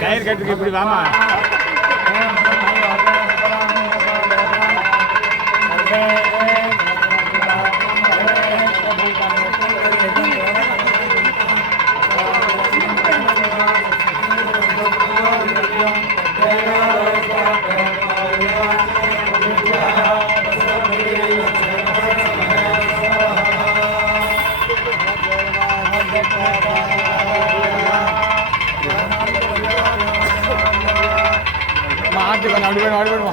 கயிறு கட்டுக்கு இப்படி வாமா. மாட்டு கொஞ்சம் அப்படி போயிடும் அப்படி போயிடுமா.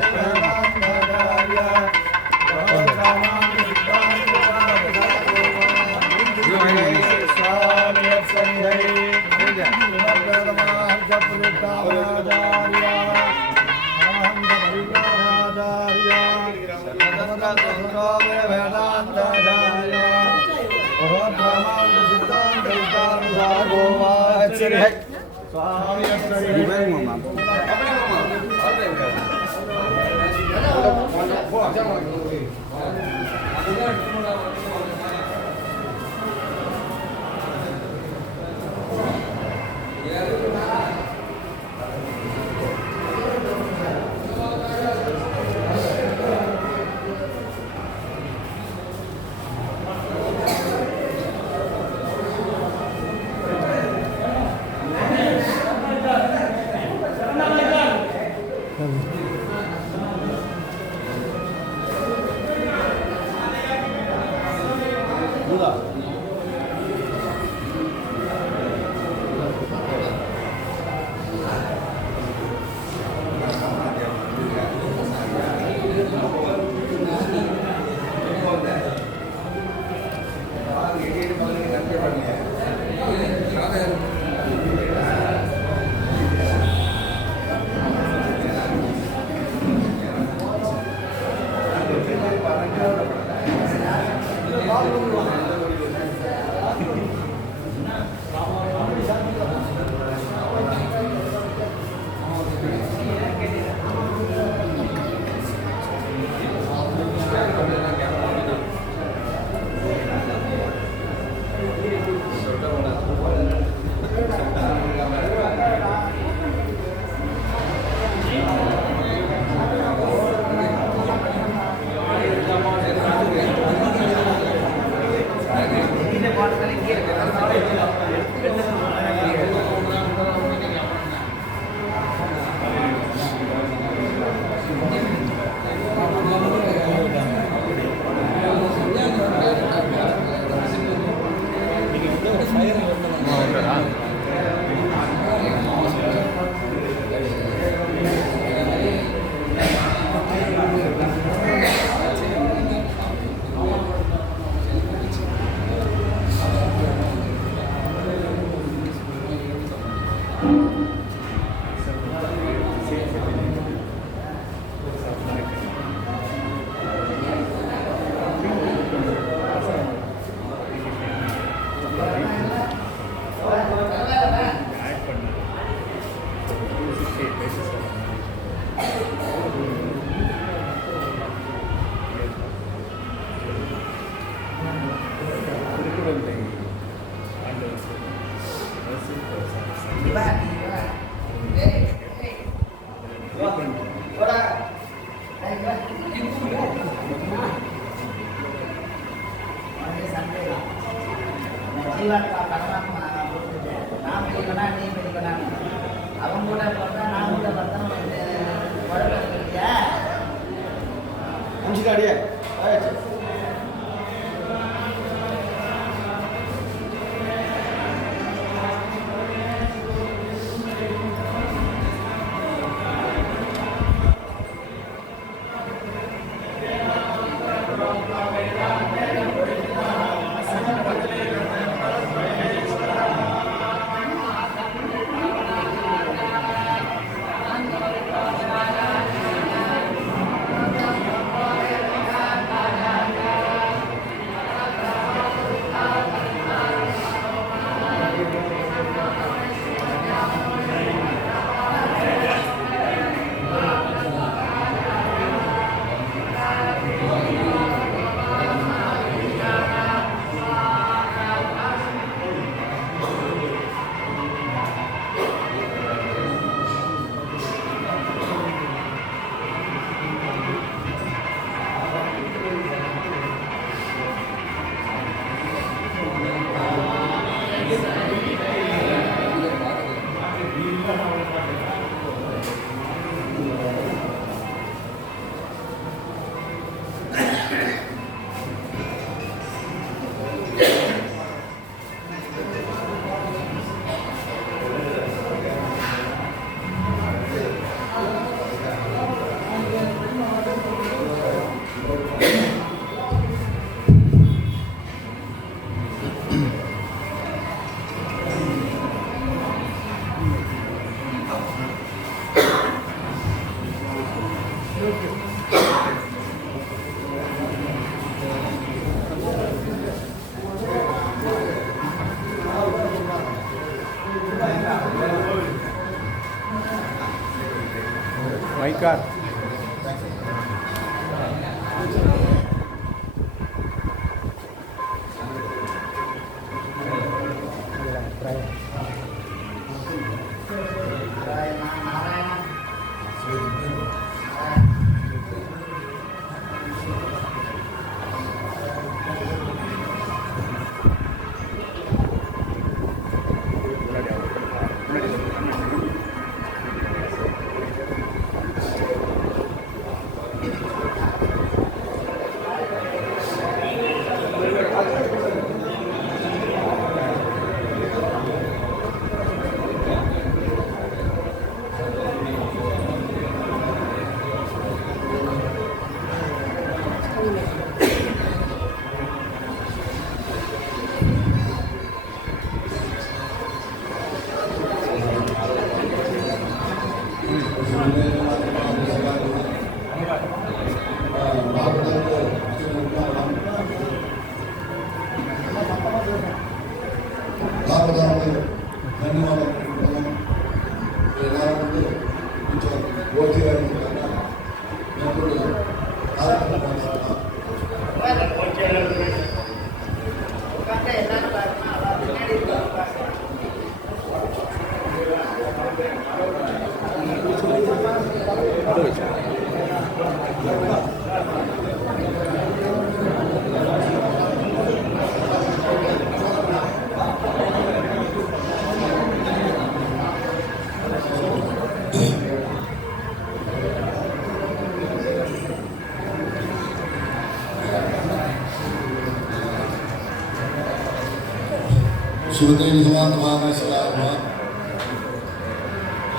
பைக்கார் श्रीमते भगवान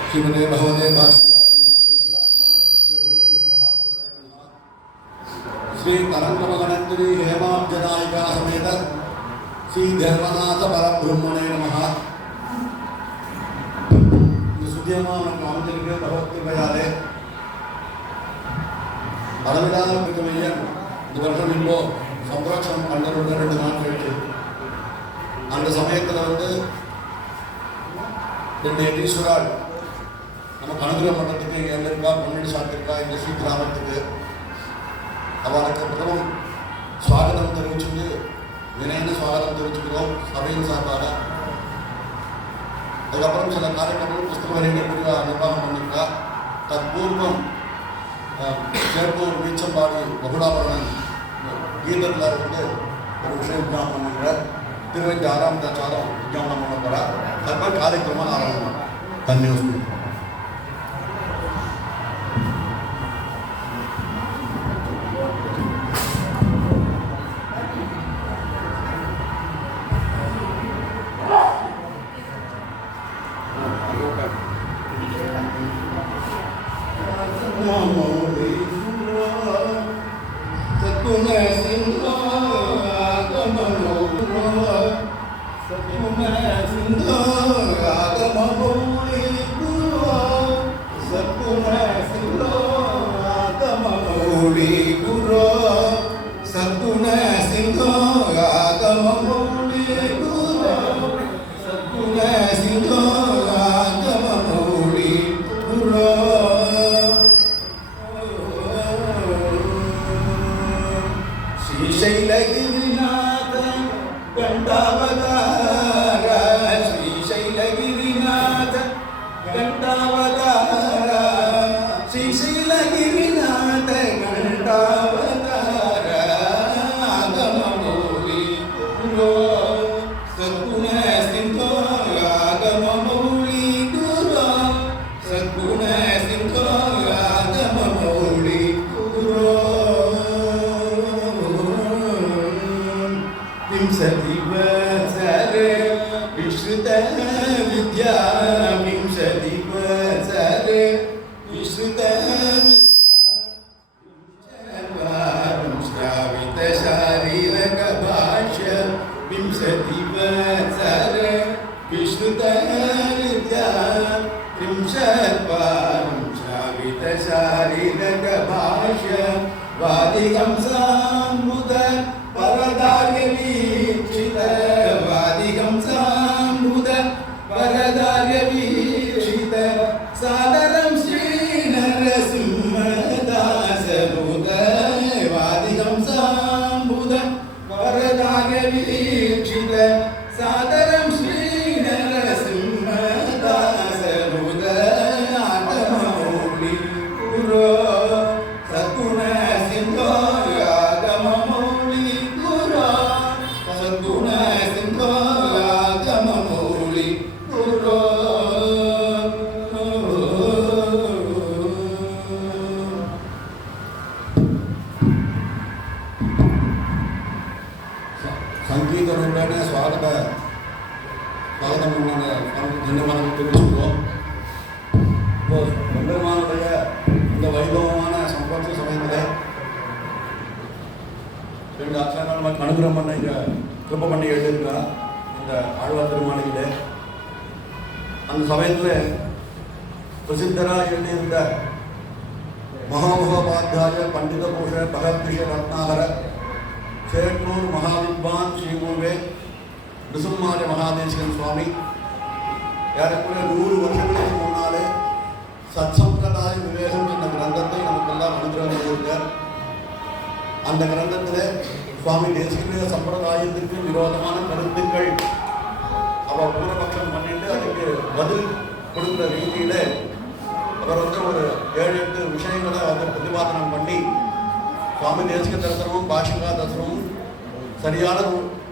श्रीमते भगवते श्री तरंगमगणंत्री हेमाब्जनायिका समेत श्री धर्मनाथ परब्रह्मणे नमः सुद्यमान कामजनके भगवती भयाले அளவில்லாத பெருமையன் இந்த வருஷம் இப்போ சந்தோஷம் 12 நாள் கழிச்சு அந்த சமயத்தில் வந்து 2 எட்டீஸ்வரால் நம்ம அனுகிரகம் பண்ணுறதுக்கு இங்கே இருக்கா பொன்னடி சாத்திருக்கா இந்த ஸ்ரீ கிராமத்துக்கு அவருக்கு பிரதமம் ஸ்வாகதம் தெரிவிச்சுட்டு வினயன ஸ்வாகதம் தெரிவிச்சுக்கிறோம் சபையின் சார்பாக. அதுக்கப்புறம் சில காரியங்கள் புஸ்தக வரைக்கும் நிர்வாகம் பண்ணியிருக்கா. தற்பூர்வம் சேர்ப்பூர் வீச்சம்பாடி பகுடாபரணன் கீதத்தில் வந்து ஒரு விஷயம் விஜாபனம் பண்ணுறார். 26ஆம் சாரம் விஜாபனம் பண்ண போகிறார். அதுக்கப்புறம் காரியக்கிரமம் ஆரம்பம் தன்னியோஸ்மி सादरं श्री नरसिंह அந்த சுவாமிக்கு தன்யவாதம் தெரிவிச்சுக்கிறோம். இப்போ பெருமானுடைய இந்த வைபவமான சம்பவ சமயத்தில் ரெண்டு ஆச்சாரம் அனுகிரகம் பண்ண இங்கே திருப்ப பண்ணி எழுதியிருக்கா இந்த ஆழ்வார் திருமாளிகளே. அந்த சமயத்தில் பிரசித்தராக எழுதியிருந்த மகாமகோபாத்தியாய பண்டித பூஷ பகத்ரிஷ ரத்னாகர சேட்டூர் மகாவித்வான் ஸ்ரீமூவே நிசும்மாரிய மகாதேசிகன் சுவாமி ஏறக்குறைய 100 வருஷங்களுக்கு முன்னாலே சத்சம்பிரதாய விவேகம் என்ற கிரந்தத்தை நமக்கெல்லாம் அனுகிரகம் செய்திருக்கார். அந்த கிரந்தத்தில் சுவாமி தேசிக சம்பிரதாயத்திற்கு விரோதமான கருத்துக்கள் அவர் பூர்வபக்ஷம் பண்ணிட்டு அதுக்கு பதில் கொடுக்குற ரீதியில அவர் ஒரு 7-8 விஷயங்களை பிரதிபாதனம் பண்ணி சுவாமி தேசிக தரிசனமும் பாஷிகா தரிசனமும் சரியான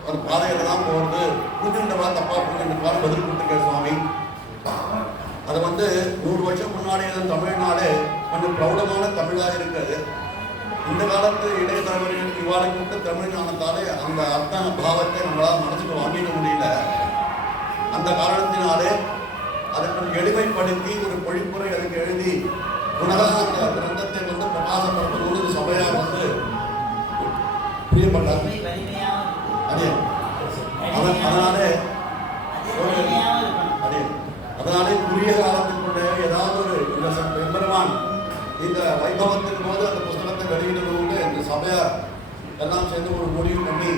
ஒரு பாதையில தான் போகிறது, புரிஞ்சுட்டவா தப்பா புரிஞ்சுட்டவா பதில் கொடுத்துருக்காரு சுவாமி. அது 100 வருஷம் முன்னாடி தமிழ்நாடு கொஞ்சம் பிரௌடமான தமிழாக இருக்கிறது. இந்த காலத்து இளைய தலைவர்களுக்கு இவ்வாறு கூட்டு தமிழ் ஞானத்தாலே அந்த அர்த்த பாவத்தை நம்மளால் மனசுக்கு வாங்கிக்க முடியல. அந்த காரணத்தினாலே அதற்கு எளிமைப்படுத்தி ஒரு பொழிப்புரை அதுக்கு எழுதி உணவா அந்த கிரந்தத்தை பிரகாசப்படுத்தணும்னு சபையாக பிரியப்பட்டார். அதனாலே குறுகிய காலத்திற்குள்ளே ஏதாவது ஒரு இந்த பெருமான் இந்த வைபவத்தின் போது அந்த புஸ்தகத்தை வெளியிடுவது இந்த சபையார் எல்லாம் சேர்ந்து ஒரு முடிவு பண்ணி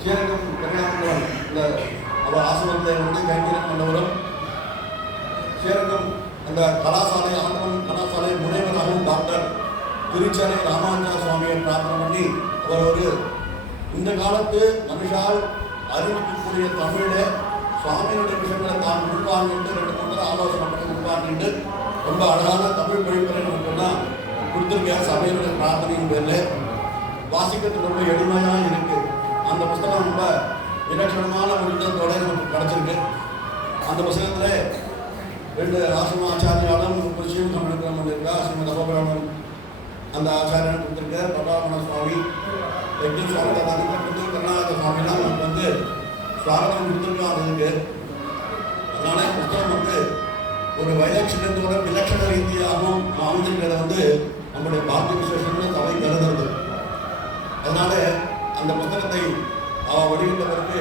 ஸ்ரீரங்கம் கன்னியாகுமரி இந்த அவர் ஆசிரமத்தை கைங்கரியம் பண்ணவரும் ஸ்ரீரங்கம் அந்த கலாசாலை ஆண்டவன் கலாசாலை முனைவராகவும் டாக்டர் திருச்சனை ராமானுஜா சுவாமியை பிரார்த்தனை பண்ணி அவர் இந்த காலத்து மனுஷால் அறிவிக்கக்கூடிய தமிழை சுவாமியுடைய விஷயங்களை தான் உள்வாங்கிட்டு 2-3 ஆலோசனை பண்ணி உள்வாங்கிட்டு ரொம்ப அழகான தமிழ் பொழிப்புரை நமக்குலாம் கொடுத்துருக்கேன். சபையினுடைய பிரார்த்தனையின் பேரில் வாசிக்கிறதுக்கு ரொம்ப எளிமையாக இருக்கு. அந்த புஸ்தகம் ரொம்ப விலட்சணமான உள்ளத்தோட நமக்கு கிடைச்சிருக்கு. அந்த புஸ்தகத்தில் 2 ஆசிரம ஆச்சாரியாலும் ஒரு சிவம் சமணக்கிரம் பண்ணியிருக்கா. ஸ்ரீமத் அபபிராமன் அந்த ஆச்சாரியன் கொடுத்துருக்கார். பட்டாமண சுவாமி யஜ்ஞ சுவாமி கொடுத்து கருணாநாத சுவாமிலாம் நமக்கு சுவாகனம் கொடுத்துருக்காங்க. அதனால புத்தகம் ஒரு வைலட்சணத்தோட விலட்சண ரீதியாகவும் அமைஞ்சிருக்கிறத நம்முடைய பாக்கிய விசேஷம்னு சபை கருதுறது. அதனால அந்த புத்தகத்தை அவள் வெளியிட்டதற்கு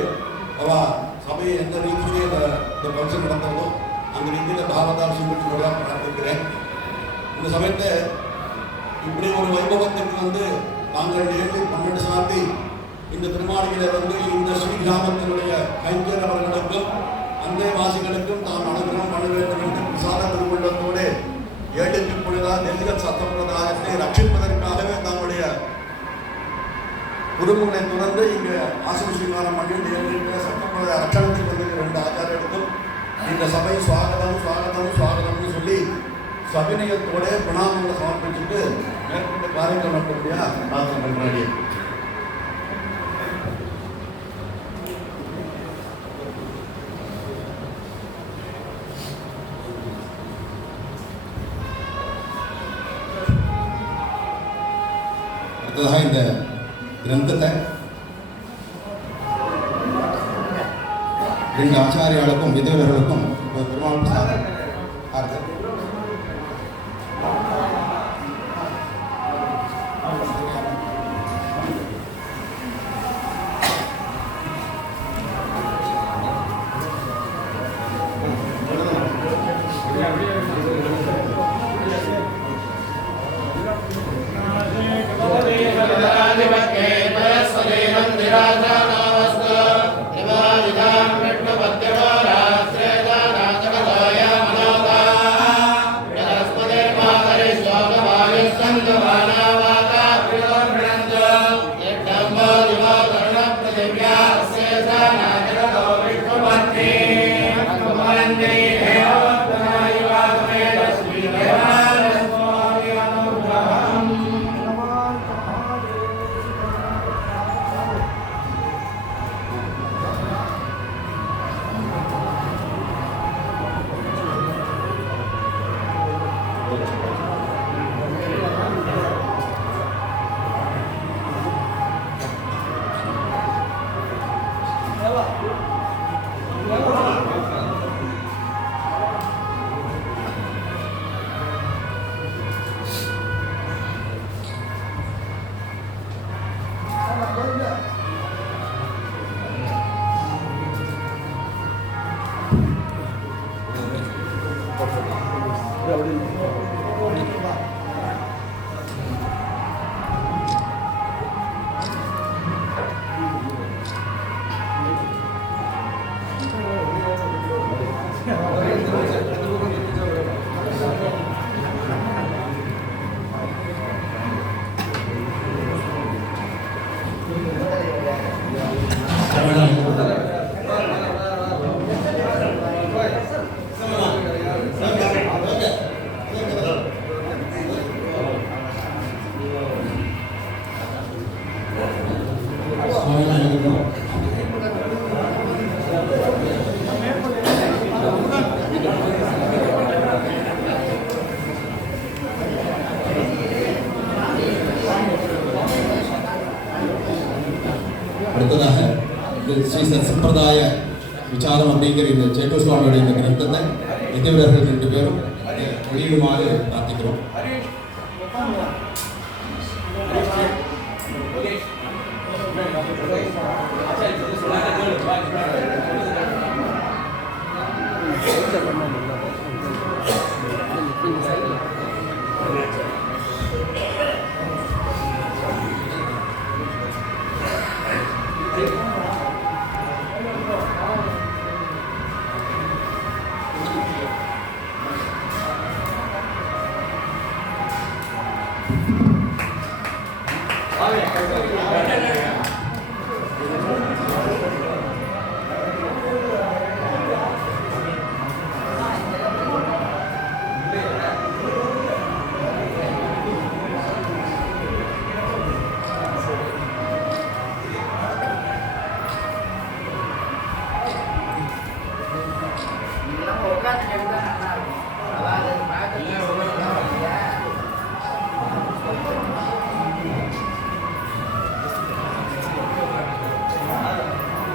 அவள் சபையை எந்த ரீதியிலே இந்த பரிசு நடந்ததோ அந்த ரீதியில் பாவதார் சிவத்தினோட பிரார்த்திக்கிறேன். இந்த சமயத்தை இப்படி ஒரு வைபவத்திற்கு நாங்கள் 7-12 சார்த்தி இந்த திருமாளிகளை இந்த ஸ்ரீ கிராமத்தினுடைய கைங்கர் அவர்களுக்கும் அன்றை வாசிகளுக்கும் தான் அனுகிரகம் பண்ண வேண்டும் என்று விசார திருவுள்ளத்தோடு 7 பொழுதா நெல்லிக சத்தம்பிரதாயத்தை ரட்சிப்பதற்காகவே தம்முடைய குடும்பங்களை தொடர்ந்து இங்கே ஆசிரிய ஸ்ரீகாரம் பண்ணி சட்டப்பிரதாய ரட்சணத்தை கொண்டிருக்கிற 2 ஆச்சாரியர்களுக்கும் இந்த சபை சுவாகதம் சுவாகதம் சுவாகதம்னு சொல்லி சபிநயத்தோட பிரணாமங்களை சமர்ப்பிச்சுட்டு மேற்கொண்டு காரியங்கள் நடத்தக்கூடிய பிரார்த்தனை பண்ணுறாங்க. அடுத்ததாக இந்த கிரந்தத்தை 2 ஆச்சாரியாளுக்கும் விதவர்களுக்கும் பெருமாள் அடுத்ததாக ஸ்ரீ சம்பிரதாய விசாரம் அப்படிங்கிற இந்த சேட்டூர் சுவாமியுடைய இந்த கிரந்தத்தை எதிர்வர்கள் 2 பேரும் வெளியிடுமாறு பிரார்த்திக்கிறோம்.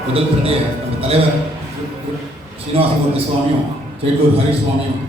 முதல் பிரடைய நம்ம தலைவர் ஸ்ரீனிவாசமூர்த்தி சுவாமியும் சேட்டூர் ஹரி சுவாமியும்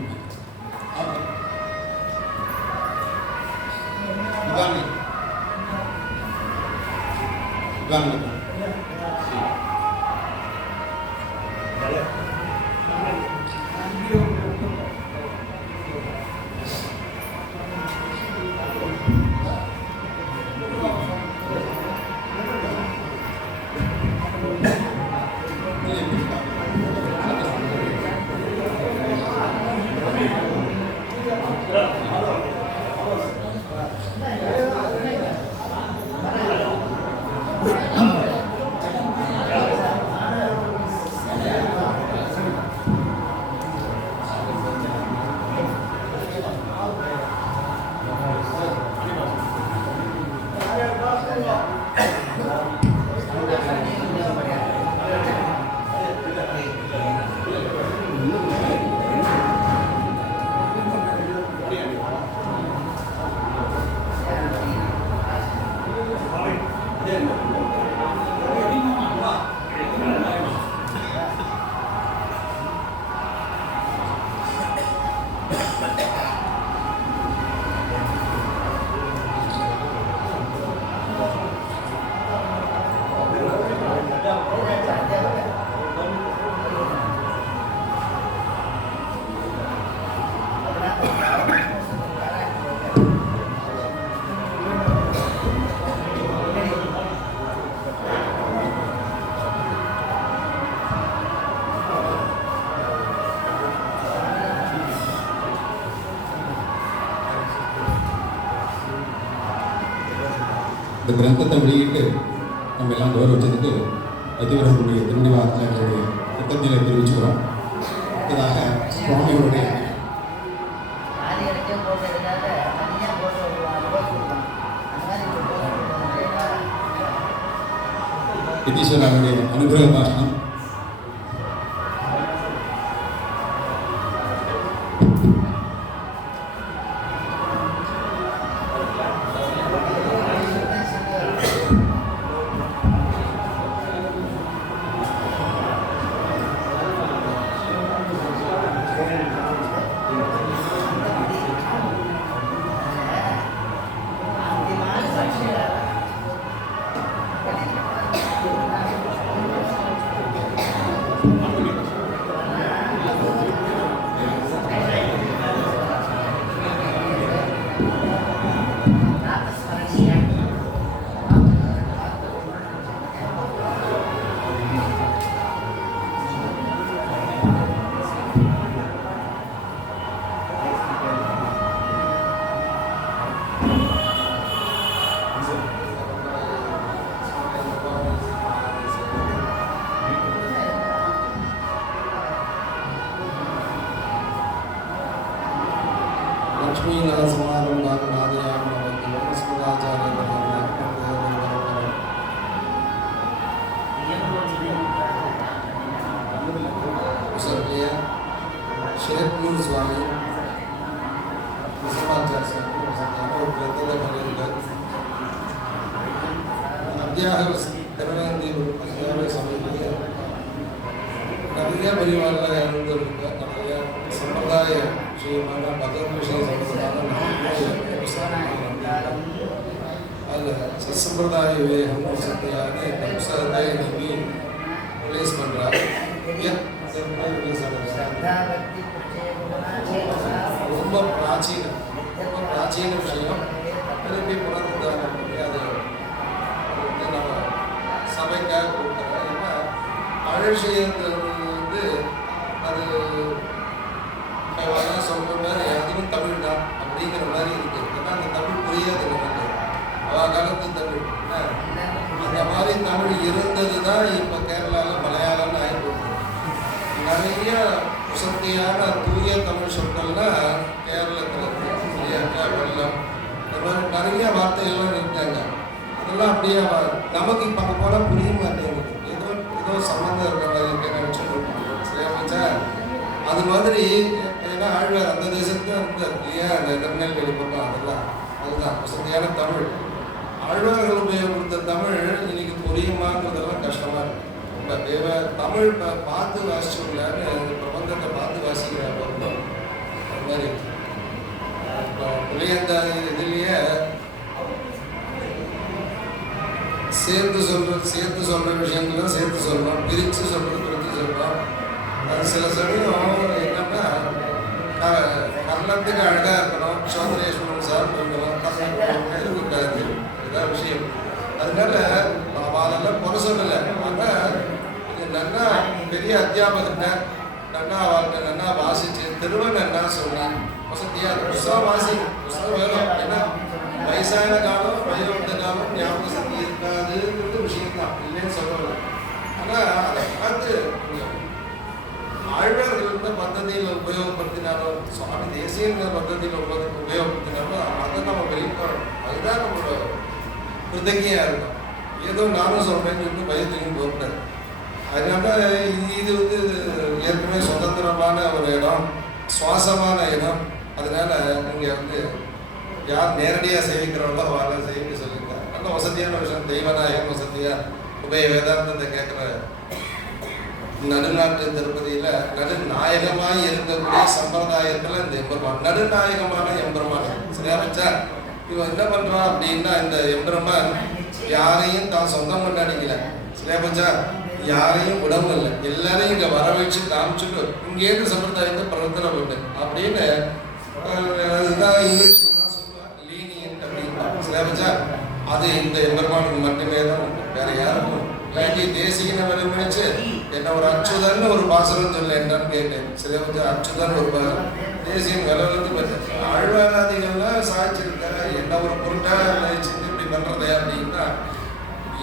இந்த கிரந்தத்தை வெளியிட்டு நம்ம எல்லாம் கௌரவிச்சதுக்கு அதிபர்களுடைய திருநிவாரத்தில் எங்களுடைய கிருத்தத்தினை தெரிவிச்சுக்கிறோம். அடுத்ததாக சுவாமிகளுடைய யதீஸ்வரனுடைய அனுகிரக பாஷணம். शेरपूर स्वामी ஒரு கிரந்தத்தை பண்ணியிருக்கார். அத்தியாக சமயத்தில் நிறைய பரிவாரில் இருந்திருக்க நிறைய சம்பிரதாய விஷயமான பகவத் விஷயம் சம்பந்தமான அதில் சத்சம்பிரதாய விவேகம் சத்தியான இந்த புத்தகத்தை நம்பி ரிலீஸ் பண்ணுறார். ரொம்ப பிராச்சீன விஷயம் திருப்பி புனருத்தாரணம் பண்ணி அது நம்ம சபைக்காக கொடுக்குறோம். ஏன்னா பழைய விஷயங்கிறது அது சொல்கிற மாதிரி அதுவும் தமிழ் தான் அப்படிங்கிற மாதிரி இருக்குது. ஏன்னா அந்த தமிழ் புரியாது நமக்கு. காலத்து தமிழ் அந்த மாதிரி தமிழ் இருந்தது தான் இப்போ கேரளாவில் மலையாளம்னு ஆகிப்போகுது. நிறைய வசதியான தூய தமிழ் சொற்கள்லாம் கேரளத்தில் வெள்ளம் இந்த மாதிரி நிறைய வார்த்தைகள்லாம் இருக்காங்க. அதெல்லாம் அப்படியே நமக்கு இப்போ அங்கே போனால் புரிய மாட்டேங்குது. ஏதோ சம்மந்தம் இருக்கிற மாதிரி இருக்க நினச்சிட்டு சரியா. அது மாதிரி ஏன்னா ஆழ்வார் அந்த தேசத்துக்கு இருந்தார் இல்லையா, அந்த திருநெல்வேலி பக்கம் அதுதான் வசதியான தமிழ். ஆழ்வார்கள் உபயோகப்படுத்த தமிழ் இன்னைக்கு புரியுமாங்கிறதெல்லாம் கஷ்டமாக இருக்குது. ரொம்ப தமிழ் பார்த்து வாசிச்சோம்லான்னு பிரபந்தத்தை பார்த்து வாசிக்கிற பொருத்தம் அது மாதிரி புளியந்தாதி இதுலேயே சேர்த்து சொல்கிற விஷயங்களும் சேர்த்து சொல்லணும், பிரித்து சொல்கிறோம். அது சில சமயம் என்னன்னா கர்ணத்துக்கு அழகாக இருக்கணும், சோதரேஸ்வரன் சார் இருக்காது இதுதான் விஷயம். அதனால அதெல்லாம் குறை சொல்லலை. ஆனால் நன்னா பெரிய அத்தியாபகத்தை நன்னா வாழ்க்கை நன்னா வாசிச்சு திருவன் நன்னா சொன்னேன் வசதியாக அந்த புஸ்தகம் வேணும். ஏன்னா வயசான காலம் வயோந்த காலம் ஞாபக சக்தி இருக்காதுங்கிறது விஷயம்தான், இல்லைன்னு சொல்லலை. ஆனால் அதை பார்த்து ஆழ்வார்கள் இருந்த பద్ధதியில் உபயோகப்படுத்தினாலும் சுவாமி தேசியங்கிற பద్ధதியில் உபயோகப்படுத்தினாலும் அதை நம்ம வெளிப்படுறோம். அதுதான் நம்மளோட கிருதজ্ঞையாக இருக்கும். ஏதோ நானும் சொல்கிறேன்னு சொல்லிட்டு பயத்துலையும் போகக்கூடாது. அதனால இது ஏற்கனவே சுதந்திரமான ஒரு இடம், சுவாசமான இடம். அதனால இங்கே யார் நேரடியாக சேவிக்கிறவங்களோ அவரை சேவிக்க சொல்லியிருக்காங்க. நல்ல வசதியான விஷயம். தெய்வநாயகம் வசதியாக உபய வேதாந்தத்தை கேட்குற நடுநாட்டு திருப்பதியில் நடுநாயகமாக இருக்கக்கூடிய சம்பிரதாயத்தில் இந்த எம்பெருமான் நடுநாயகமான எம்பெருமான் சரியா வச்சா. இவன் என்ன பண்ணுறான் அப்படின்னா இந்த எம்பெருமான் யாரையும் தான் சொந்தம் கொண்டாடிக்கல சரியா போச்சா. யாரையும் விடவும் இல்லை, எல்லாரையும் இங்கே வர வச்சு காமிச்சுட்டு இங்கேருந்து சம்பிரதாயத்தை பிரவர்த்தனை பண்ணு அப்படின்னு அதுதான் இங்கிலீஷ் தான் சொல்லுவாங்க லீனியன்ட் அப்படின்னு சரியா போச்சா. அது இந்த எம்பெருமானுக்கு மட்டுமே தான் உண்டு, வேற யாருக்கும் இல்லாட்டி தேசிகனை வெளிமணிச்சு என்ன ஒரு அச்சுதன்னு ஒரு பாசனம் சொல்ல என்னன்னு கேட்டேன் சரியா போச்சா. அச்சுதன் ஒரு தேசியம் விலவிலிருந்து பார்த்தேன். ஆழ்வாராதிகள்லாம் சாதிச்சிருக்காரு. என்ன ஒரு பொருட்டாக நினைச்சுட்டு இப்படி பண்ணுறதே அப்படின்னா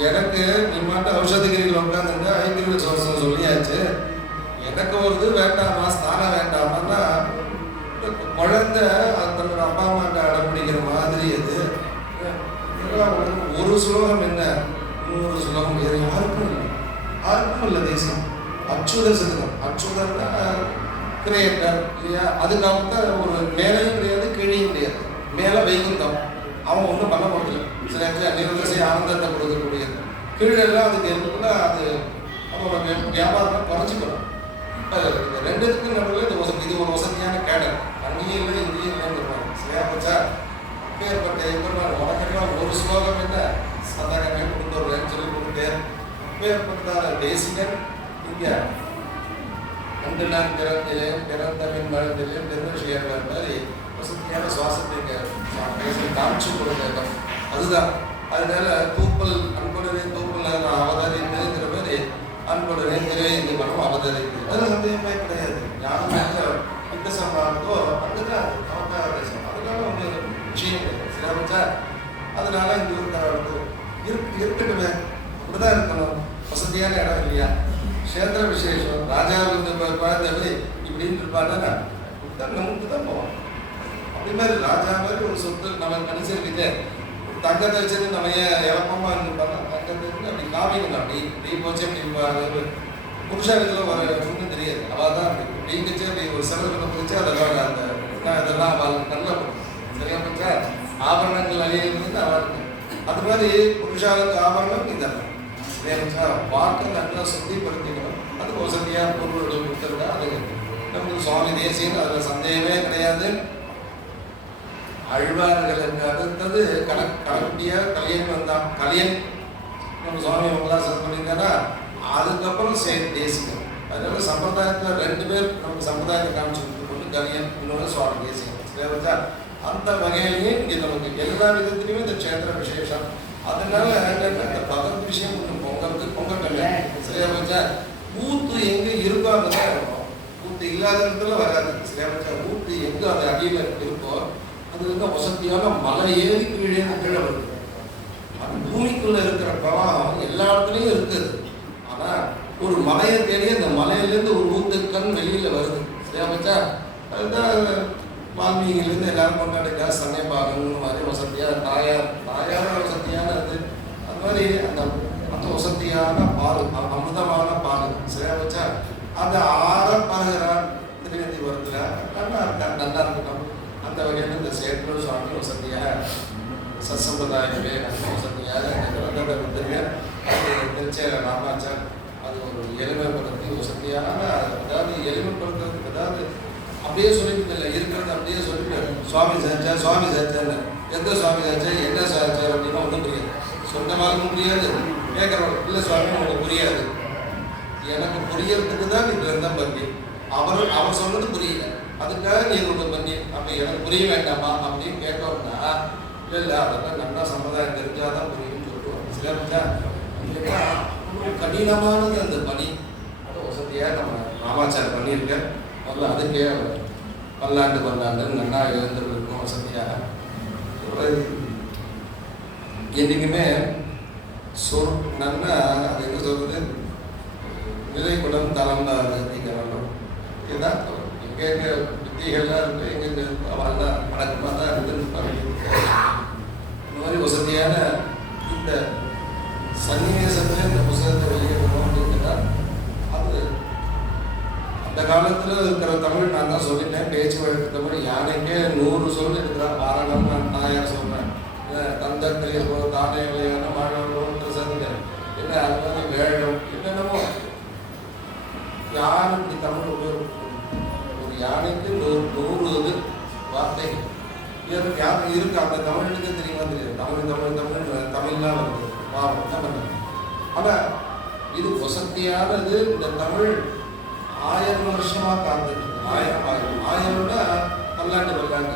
எனக்கு நீ மட்டும் ஔஷதகிரியில் உட்காந்துங்க ஐக்கிய சோசம் சொல்லியாச்சு. எனக்கு ஒரு வேண்டாமா ஸ்தானம் வேண்டாமான்னா குழந்தை தன்னோட அப்பா அம்மாட்ட அடம்பிடிக்கிற மாதிரி அது ஒரு சுலோகம் என்ன 100 சுலோகம் வேறு யாருக்கும் இல்லை தேசம். அச்சுத சதுரம் அச்சுதன்னா கிரியேட்டர் இல்லையா. அதுக்கப்புறம் ஒரு மேலையும் கிடையாது கீழையும் கிடையாது. மேலே வைகுந்தம் அவன் ஒன்றும் பண்ண முடியல. சில நிரந்தர ஆனந்தத்தை கொடுக்கக்கூடியது. கீழெல்லாம் அதுக்கு எல்லாம் அது அவனோட வியாபாரம் குறைச்சிக்கணும். இப்போ இந்த ரெண்டுத்துக்கும் நடுவில் இது ஒரு வசதியான கேடர். அங்கேயும் இல்லை இங்கேயும் இல்லைன்னு சரியா போச்சா. ஏற்பட்ட எம்பெருமான் உனக்கெல்லாம் ஒரு ஸ்லோகம் என்ன சதாகமே கொடுத்துருவேன்னு சொல்லி கொடுத்தேன். ஏற்பட்டார தேசிகன் இங்கே அன்று நான் பிறந்தமின் வாழ்ந்திலையும் பெருமஷியாக மாதிரி வசதியான சுவாசத்தை காமிச்சு கொடுக்க அதுதான். அதனால தூப்பல் அன்புடனே தூப்பல் அவதாரிங்கிற மாதிரி அன்புடனே திரையேந்தி மனம் அவதரித்து அதில் சந்தேகமே கிடையாது. யாரும் இந்த சம்பளத்தோ அங்கதான் அவதார தேசம், அதனால ஒன்று விஷயம் கிடையாது. சிலபச்சா அதனால இங்கே இருக்கட்டுமே, அப்படிதான் இருக்கணும். வசதியான இடம் இல்லையா, கஷேத்திர விசேஷம், ராஜாவுக்கு குழந்தை இப்படின்னு இருப்பாங்கன்னா நமக்கு தான் போவோம். அப்படி மாதிரி ராஜா மாதிரி ஒரு சொத்து நம்ம கணிச்சிருக்குது. தங்கத்தை வச்சுட்டு நம்ம ஏன் இழப்பமா இருந்துப்பாங்க, தங்கத்தை அப்படி காமிக்கணும். அப்படி போச்சு அப்படி புருஷாரத்தில் வர ஒன்றும் தெரியாது. அவள் தான் அப்படி இப்படிங்கச்சு அப்படி ஒரு செலவு பிடிச்சி அதெல்லாம் அதெல்லாம் அவள் நல்லா சரியா போச்சா. ஆபரணங்கள் அழியிறது அவளுக்கு. அது மாதிரி புருஷாருக்கு ஆபரணம் இதெல்லாம் சரியா வாக்கு நல்லா சுத்திப்படுத்திக்கணும். அது வசதியாக பொருள்கள் கொடுத்துருக்கா. அது நமக்கு சுவாமி தேசியம், அதில் சந்தேகமே கிடையாது. அழ்வார்களுக்கு அடுத்தது கலக்குட்டியாக கலியன் வந்தான். கலியன் நம்ம சுவாமி உபலாசம் பண்ணியிருந்தேன்னா அதுக்கப்புறம் தேசியம். அதனால சம்பிரதாயத்தில் 2 பேர் நமக்கு சம்பிரதாயத்தை காமிச்சு கொடுத்து கலியன், இன்னொன்று சுவாமி தேசியம் சரியா. அந்த வகையிலையும் இங்கே நமக்கு எல்லா விதத்துலையுமே இந்த க்ஷேத்திர விசேஷம். அதனால இந்த பகவத் விஷயம் கொஞ்சம் பொங்கல் சரியா போச்சா. ஊத்து எங்கே இருக்கோ அங்கதான் இருக்கும். ஊத்து இல்லாத இடத்துல வராது சரியா போச்சா. ஊத்து எங்கே அது அடியில் இருக்கோ அது வந்து வசதியான மலை ஏறி கீழே வருது. அது பூமிக்குள்ள இருக்கிற பிரவாகம் எல்லா இடத்துலையும் இருக்குது. ஆனால் ஒரு மலையை தேடி அந்த மலையிலேருந்து ஒரு ஊத்துக்கண் வெளியில் வருது சரியா போச்சா. அதுதான் வால்மீகிலேருந்து எல்லாரும் கொண்டாடிக்கா சமயபாகம்னு மாதிரி வசதியாக தாயார வசதியான இது. அது மாதிரி அந்த வசதியான பால், அமிர்தமான பால் சரியா போச்சா. அதை பருகிறான் திருநெத்தி வருதுல நல்லா இருக்கட்டும். அந்த வகையில் இந்த சேட்ரு சுவாமி வசதியாக சத்சம்பிரதாயமே வசதியாக திருச்சேர ராமாச்சார் அது ஒரு எளிமைப்படுத்தி வசதியான, அதாவது எளிமைப்படுத்துறதுக்கு அதாவது அப்படியே சொல்லிட்டு இல்லை இருக்கிறது அப்படியே சொல்லிட்டு சுவாமி சாச்சார் எந்த சுவாமி சாச்சார் என்ன சாச்சார் அப்படின்னா ஒன்றும் புரியாது. சொந்தமாகவும் புரியாது, கேட்குறோம் இல்லை சுவாமி உங்களுக்கு புரியாது. எனக்கு புரியறதுக்கு தான் நீ கிரந்தம் பண்ணி அவர் சொன்னது புரியல, அதுக்காக நீ ஒன்று பண்ணி அப்படி எனக்கு புரிய வேண்டாமா அப்படின்னு கேட்டோம்னா இல்லை அதெல்லாம் நல்லா சம்பிரதாயம் தெரிஞ்சாதான் புரியும்னு சொல்லுவோம். சிலபச்சா இல்லைன்னா கடினமானது அந்த பணி. அதை வசதியாக நம்ம ராமாச்சார் பண்ணியிருக்கேன். முதல்ல அதுக்கே பல்லாண்டு நல்லா எழுந்திருக்கும் வசதியாக. என்றைக்குமே நல்லா அது என்ன சொல்றது நிலை குடம் தளம் அப்படிங்கிறோம். இதுதான் எங்கே வித்தியெல்லாம் இருக்கு, எங்கே அவெல்லாம் வழக்கமாக தான் இருந்துருப்பாங்க. இந்த மாதிரி வசதியான இந்த சன்னிவேசத்தில் இந்த புத்தகத்தை வெளியிடணும் அப்படின்னா அது அந்த காலத்தில் இருக்கிற தமிழ் நான் தான் சொல்லிட்டேன். பேச்சு வழக்கு தமிழ் யானைக்கே 100 சொல் இருக்கிறான். பாரகம் நான் யார் சொல்கிறேன் தந்தத்திலே தானே விளையான மழை சந்த என்ன அது மாதிரி வேழம் என்னென்னமோ யார் இப்படி தமிழ் உபயோகம் ஒரு யானைக்கு 100 வார்த்தை யாரும் இருக்கு. அந்த தமிழுக்கு தெரியுமா தெரியாது. தமிழ்லாம் வருது பாவம் என்ன பண்ண. ஆனால் இது வசதியானது. இந்த தமிழ் 1000 வருஷமாக காத்துட்டு 1000 பல்லாண்டு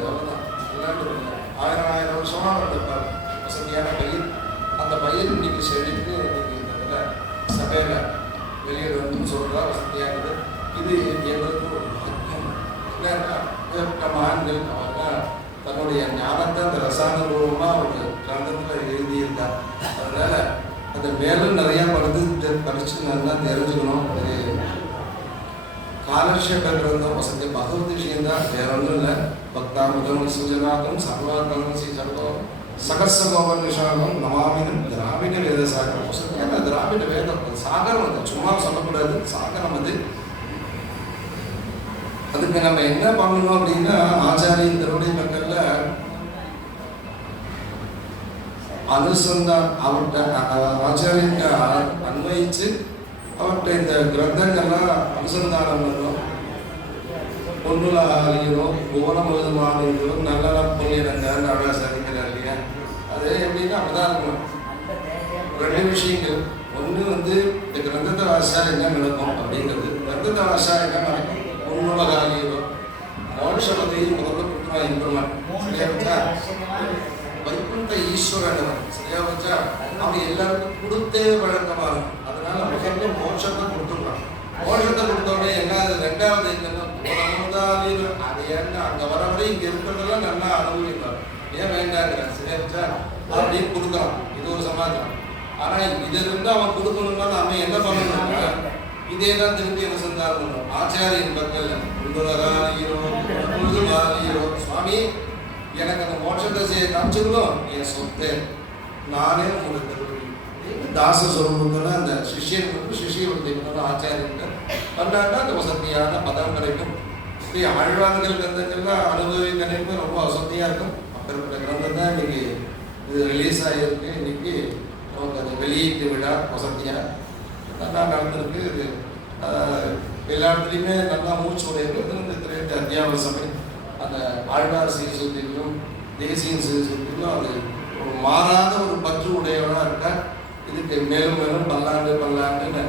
அவ்வளோதான். பல்லாண்டு 1000 வருஷமாக வந்திருப்பார் வசதியான பயிர். அந்த பயிர் இன்னைக்கு செழித்து இன்னைக்கு இந்த சபையில் வெளியிடணும்னு சொல்கிறா வசதியானது. இது எங்களுக்கு ஒரு பாக்கியம். நம்ம ஆண்கள் அவங்க தன்னுடைய ஞானத்தை அந்த ரசாயனபூர்வமாக ஒரு கிரந்தத்தில் எழுதியிருக்கார். அதனால் அந்த மேலும் நிறையா படித்து நல்லா தெரிஞ்சுக்கணும். அது காலக்ஷேப கிரந்தம் வசதி பகவத் விஷயம் தான், வேற ஒன்றும் இல்லை. பக்தாமுதம் சுஜனாகம் சர்வாகம் ஸ்ரீ சர்வம் சகசகோபன் விஷாகம் நமாமினம் திராவிட வேத சாகரம். வசதியான திராவிட வேதம் சாகரம். அது சும்மா சொல்லக்கூடாது, சாகரம். அது அதுக்கு நம்ம என்ன பண்ணணும் அப்படின்னா ஆச்சாரியின் திருவடி பக்கத்தில் அனுசந்தான் அவர்கிட்ட ஆச்சாரியன் அன்வயிச்சு அவர்கிட்ட இந்த கிரந்தங்கள்லாம் அனுசந்தானம் பண்ணணும். பொன்னுலோ புவனமுதமானோ நல்ல புண்ணியங்கள் அழகா சரிக்கிறார் இல்லையா. அது எப்படின்னா அப்படிதான் இருக்கணும். 2 விஷயங்கள். ஒன்று வந்து இந்த கிரந்தத்தை வாசா என்ன நடக்கும் அப்படிங்கிறது. கிரந்தத்தை வாசா என்ன நடக்கும் பொன்னுலகாலியோ மோட்சபதியும் முதல்ல கொடுத்துருவா இம்பெருமான் சரியா வச்சா. வைகுண்ட ஈஸ்வரன் சரியா வச்சா அவங்க எல்லாருக்கும் கொடுத்தே வழக்கமாக இருக்கும். அதனால அதனால முதல்ல மோட்சத்தை கொடுத்துருக்கான். மோட்சத்தை கொடுத்தோடனே என்ன ரெண்டாவது என்னன்னா அது ஏன்னா அங்கே வர வரை இங்கே இருக்கிறதெல்லாம் நல்லா அனுபவிக்கலாம். ஏன் வேண்டாங்கிறான் சரியா அப்படின்னு கொடுக்கலாம். இது ஒரு சமாச்சாரம். ஆனால் இது இருந்து அவன் கொடுக்கணும்னா நம்ம என்ன பண்ணணும்னா இதே தான் திருப்பி என்ன செஞ்சாலும் ஆச்சாரியன் பக்கத்தில் சுவாமி எனக்கு அந்த மோட்சத்தை செய்ய காமிச்சுக்கணும் என் சொத்து நானே உங்களுக்கு தாச சொல்லுங்கன்னா அந்த சிஷியனுக்கு சிஷியவர்களுக்கு ஆச்சாரியன் பண்ணாட்டா அந்த வசதியான பதம் கிடைக்கும். இப்படி ஆழ்வார்கள் கிரந்தங்கள்லாம் அனுபவிக்கணும் ரொம்ப வசதியாக இருக்கும். அப்படிப்பட்ட கிரந்தம் தான் இன்னைக்கு இது ரிலீஸ் ஆகியிருக்கு. இன்னைக்கு நமக்கு அந்த வெளியீட்டு விழா வசதியாக நல்லா நடந்திருக்கு. இது எல்லா இடத்துலையுமே நல்லா மூச்சு உடையிறது இந்த அத்தியாவசிய சமயம் அந்த ஆழ்வார் சீசுத்திலும் தேசியின் சீசுத்திலும் அது ஒரு மாறாத ஒரு பற்று உடையவனாக இருக்கா. இதுக்கு மேலும் மேலும் பல்லாண்டுன்னு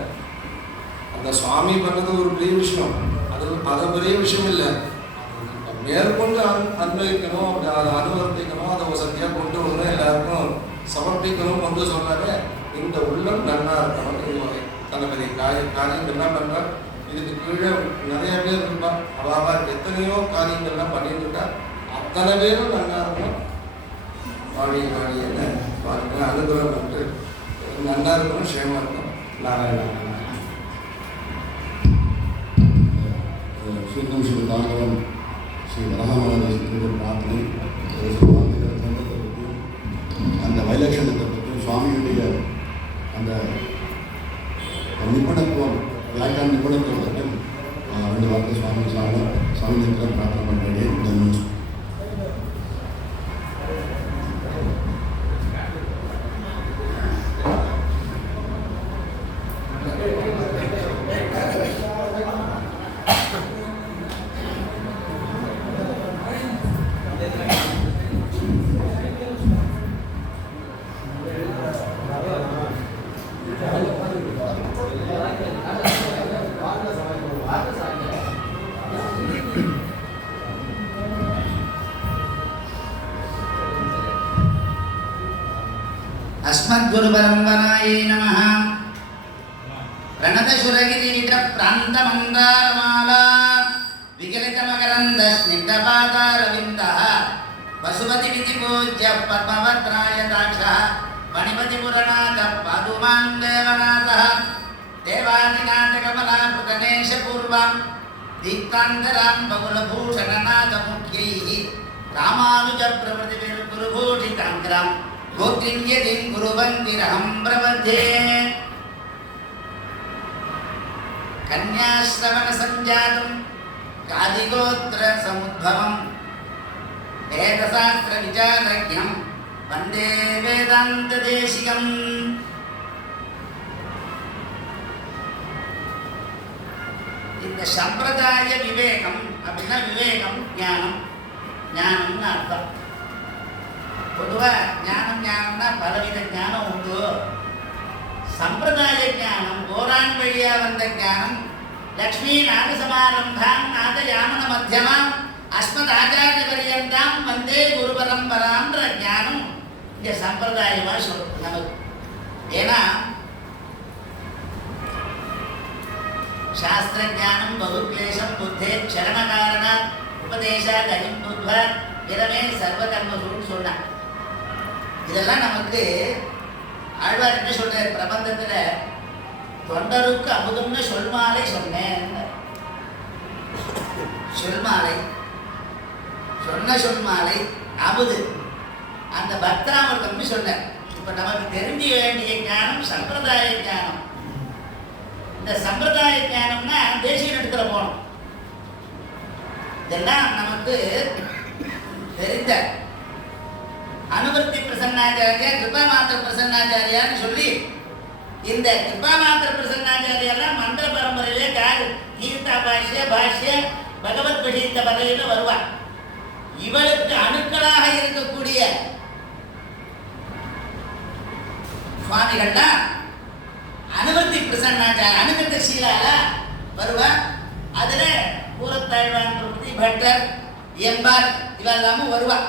அந்த சுவாமி பண்ணது ஒரு பெரிய விஷயம். அது பெரிய விஷயம் இல்லை. மேற்கொண்டு அன்வயிக்கணும், அதை அனுவர்த்திக்கணும், அதை வசதியாக கொண்டு வரணும், எல்லாருக்கும் சமர்ப்பிக்கணும் கொண்டு சொன்னாலே இந்த உள்ளம் நன்னா இருக்கணும். தளபதி காரியங்கள்லாம் பண்ணுறார். இதுக்கு கீழே நிறைய பேர் இருப்பா. அவள் எத்தனையோ காரியங்கள்லாம் பண்ணிட்டு இருக்கா. அத்தனை பேரும் நல்லா இருக்கும். வாழி என்ன பாருங்க அனுகிரகம் பண்ணிட்டு நல்லா இருக்கணும், சேமா இருக்கும். நாராயண சுத்தம் ஸ்ரீ தாங்கரம் ஸ்ரீ வரஹமராஜ பிரார்த்தனை அந்த வைலட்சணத்தை பற்றி சுவாமியுடைய அந்த நிபுணத்துவம் வியாக்கியான நிபுணத்துவம் பற்றி 2 வார்த்தை சுவாமி பிரார்த்தனை பண்ணுறேன். अस्मद्गुरुपरम्परायै नमः। प्रणतशुरगिरीट प्रान्तमन्दारमाला विगलितमकरन्दस्निग्धपादारविन्दः वसुमतिमिति पूज्य पद्मवक्त्रायताक्षः मणिपतिपुरनाथः पादुमान् देवनाथः देवादिनाथकमलापृतनेशपूर्वं दीप्तान्तरां बकुलभूषणनाथमुख्यैः रामानुजप्रभृतिभिर्गुरुभूषिताङ्ग्रम् गोत्रियदिं गुरुवन्दिरहं प्रबध्ये। कन्याश्रवणसञ्जातं कादिगोत्रसमुद्भवं वेदशास्त्रविचारज्ञं वन्दे वेदान्तदेशिकम्। இந்த சம்பிரதாய விவேகம் அப்படின்னா விவேகம் ஞானம்னு அர்த்தம். பொதுவாக ஞானம்னா பலவித ஞானம் உண்டு. சம்பிரதாய ஞானம் கோரான் வழியா வந்த ஞானம் லக்ஷ்மி நாகசமாரம்பாம் நாதயாமன மத்தியமாம் அஸ்மத் ஆச்சாரிய பரியந்தாம் வந்தே குரு பரம்பரான்ற ஞானம் இங்க சம்பிரதாயமா சொல்லும் நமக்கு. ஏன்னா சாஸ்திர ஞானம் பகுக்லேசம் புத்தே க்ஷரண காரணாத் உபதேசாத் அஜிம் புத்வா இரவே சர்வகர்மசுன்னு சொன்னான். இதெல்லாம் நமக்கு ஆழ்வார் என்ன சொல்றார் பிரபந்தத்துல, தொண்டருக்கு அமுதம்னு சொல்மாலை சொன்னேன். சொல்மாலை சொன்ன சொல்மாலை அமுது அந்த பக்தாமிர்தம்னு சொன்னார். இப்ப நமக்கு தெரிஞ்ச வேண்டிய ஞானம் சம்பிரதாய ஞானம். இந்த சம்பிரதாய ஞானம்னா தேசிய இடத்துல போனோம். இதெல்லாம் நமக்கு தெரிந்த அனுவர்த்தி பிரசன்னாச்சாரியா கிருபாமாத்திர பிரசன்னாச்சாரியான்னு சொல்லி இந்த கிருபாமாத்திர பிரசன்னாச்சாரியெல்லாம் மந்திர பரம்பரையிலே கீதா பாஷ்ய பகவத் விஷயத்த பதவியில வருவார். இவளுக்கு அணுக்களாக இருக்கக்கூடிய சுவாமிகள்னா அனுவர்த்தி பிரசன்னாச்சாரிய அனுகத்த சீலால வருவார். அதுல பூரத்தாழ்வான் பிரபுதி பட்டர் எம்பார் இவெல்லாமும் வருவார்.